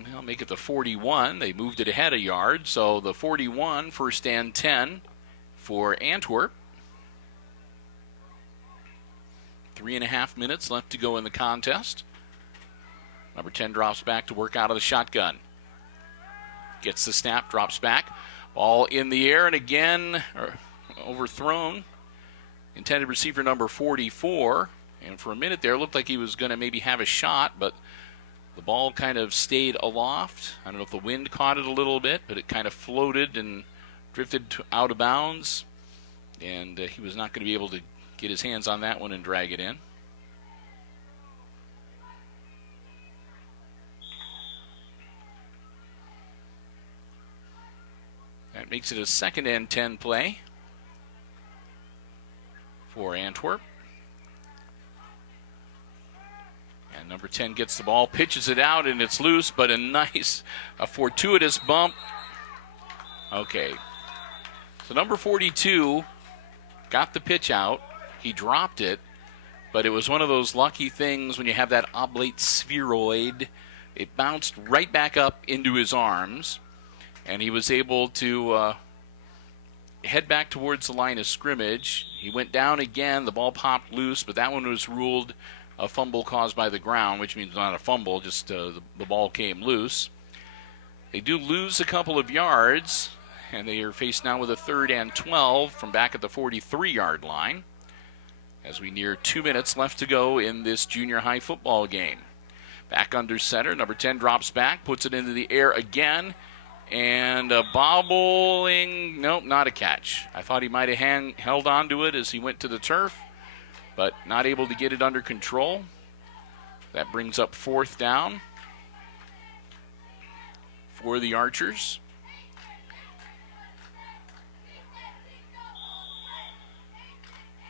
They'll make it the 41. They moved it ahead a yard, so the 41, 1st and 10 for Antwerp. 3.5 minutes left to go in the contest. Number 10 drops back to work out of the shotgun. Gets the snap, drops back. Ball in the air, and again overthrown. Intended receiver number 44. And for a minute there, it looked like he was going to maybe have a shot, but the ball kind of stayed aloft. I don't know if the wind caught it a little bit, but it kind of floated and drifted out of bounds, and he was not going to be able to get his hands on that one and drag it in. That makes it a 2nd and 10 play for Antwerp. And number 10 gets the ball, pitches it out, and it's loose, but a fortuitous bump. Okay. So number 42 got the pitch out. He dropped it, but it was one of those lucky things when you have that oblate spheroid. It bounced right back up into his arms, and he was able to head back towards the line of scrimmage. He went down again. The ball popped loose, but that one was ruled a fumble caused by the ground, which means not a fumble, just the ball came loose. They do lose a couple of yards, and they are faced now with a 3rd and 12 from back at the 43-yard line as we near 2 minutes left to go in this junior high football game. Back under center, number 10 drops back, puts it into the air again, and a bobbling, nope, not a catch. I thought he might have held on to it as he went to the turf, but not able to get it under control. That brings up 4th down for the Archers.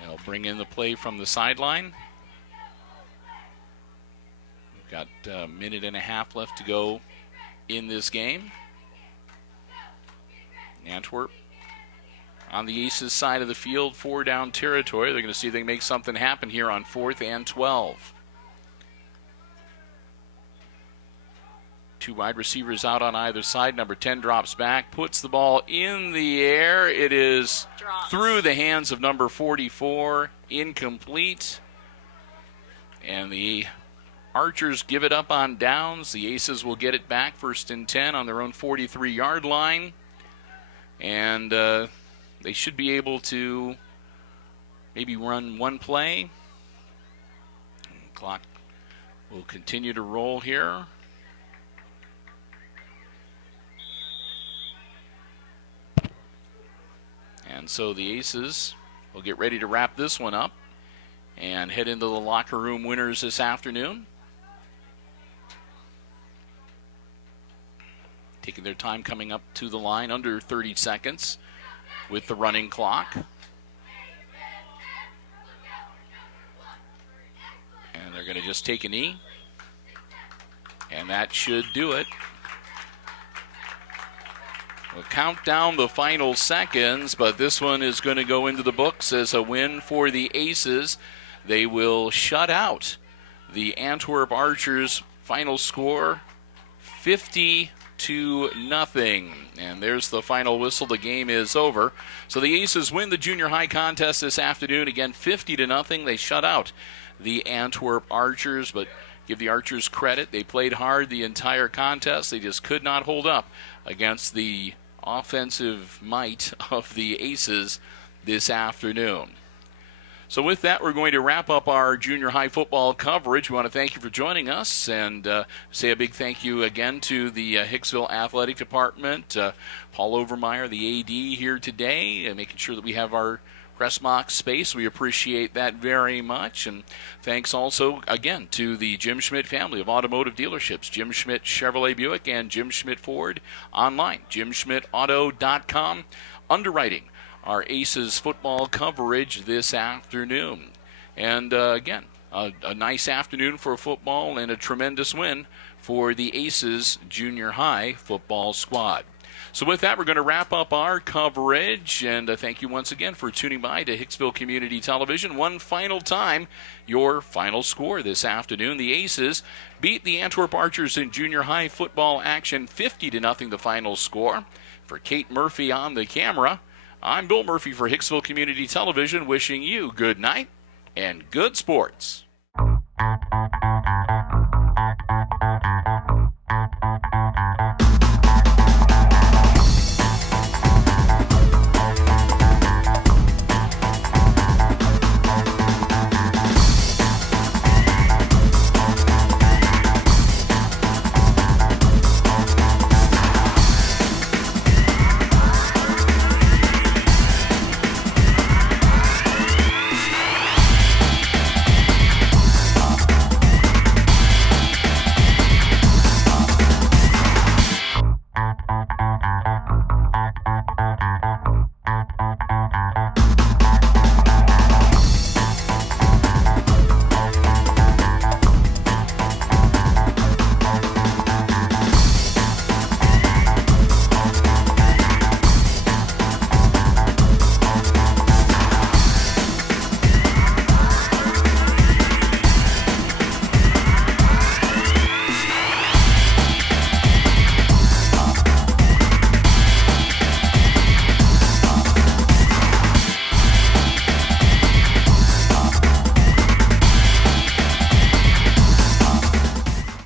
They'll bring in the play from the sideline. We've got a minute and a half left to go in this game. Antwerp on the Aces side of the field, 4 down territory. They're going to see if they can make something happen here on 4th and 12. 2 wide receivers out on either side. Number 10 drops back, puts the ball in the air. It is through the hands of number 44, incomplete. And the Archers give it up on downs. The Aces will get it back, 1st and 10 on their own 43-yard line. And they should be able to maybe run one play. Clock will continue to roll here. And so the Aces will get ready to wrap this one up and head into the locker room winners this afternoon. Taking their time coming up to the line, under 30 seconds with the running clock. And they're going to just take a knee. And that should do it. We'll count down the final seconds, but this one is going to go into the books as a win for the Aces. They will shut out the Antwerp Archers. Final score, 50-0. And there's the final whistle. The game is over. So the Aces win the junior high contest this afternoon. Again, 50-0. They shut out the Antwerp Archers, but give the Archers credit. They played hard the entire contest. They just could not hold up against the offensive might of the Aces this afternoon. So with that, we're going to wrap up our junior high football coverage. We want to thank you for joining us and say a big thank you again to the Hicksville Athletic Department, Paul Overmeyer, the AD here today, and making sure that we have our press box space. We appreciate that very much. And thanks also, again, to the Jim Schmidt family of automotive dealerships, Jim Schmidt Chevrolet Buick and Jim Schmidt Ford online, jimschmidtauto.com. Underwriting our Aces football coverage this afternoon. And again, a nice afternoon for football and a tremendous win for the Aces junior high football squad. So with that, we're going to wrap up our coverage, and thank you once again for tuning by to Hicksville Community Television. One final time, your final score this afternoon. The Aces beat the Antwerp Archers in junior high football action, 50-0 the final score. For Kate Murphy on the camera, I'm Bill Murphy for Hicksville Community Television, wishing you good night and good sports.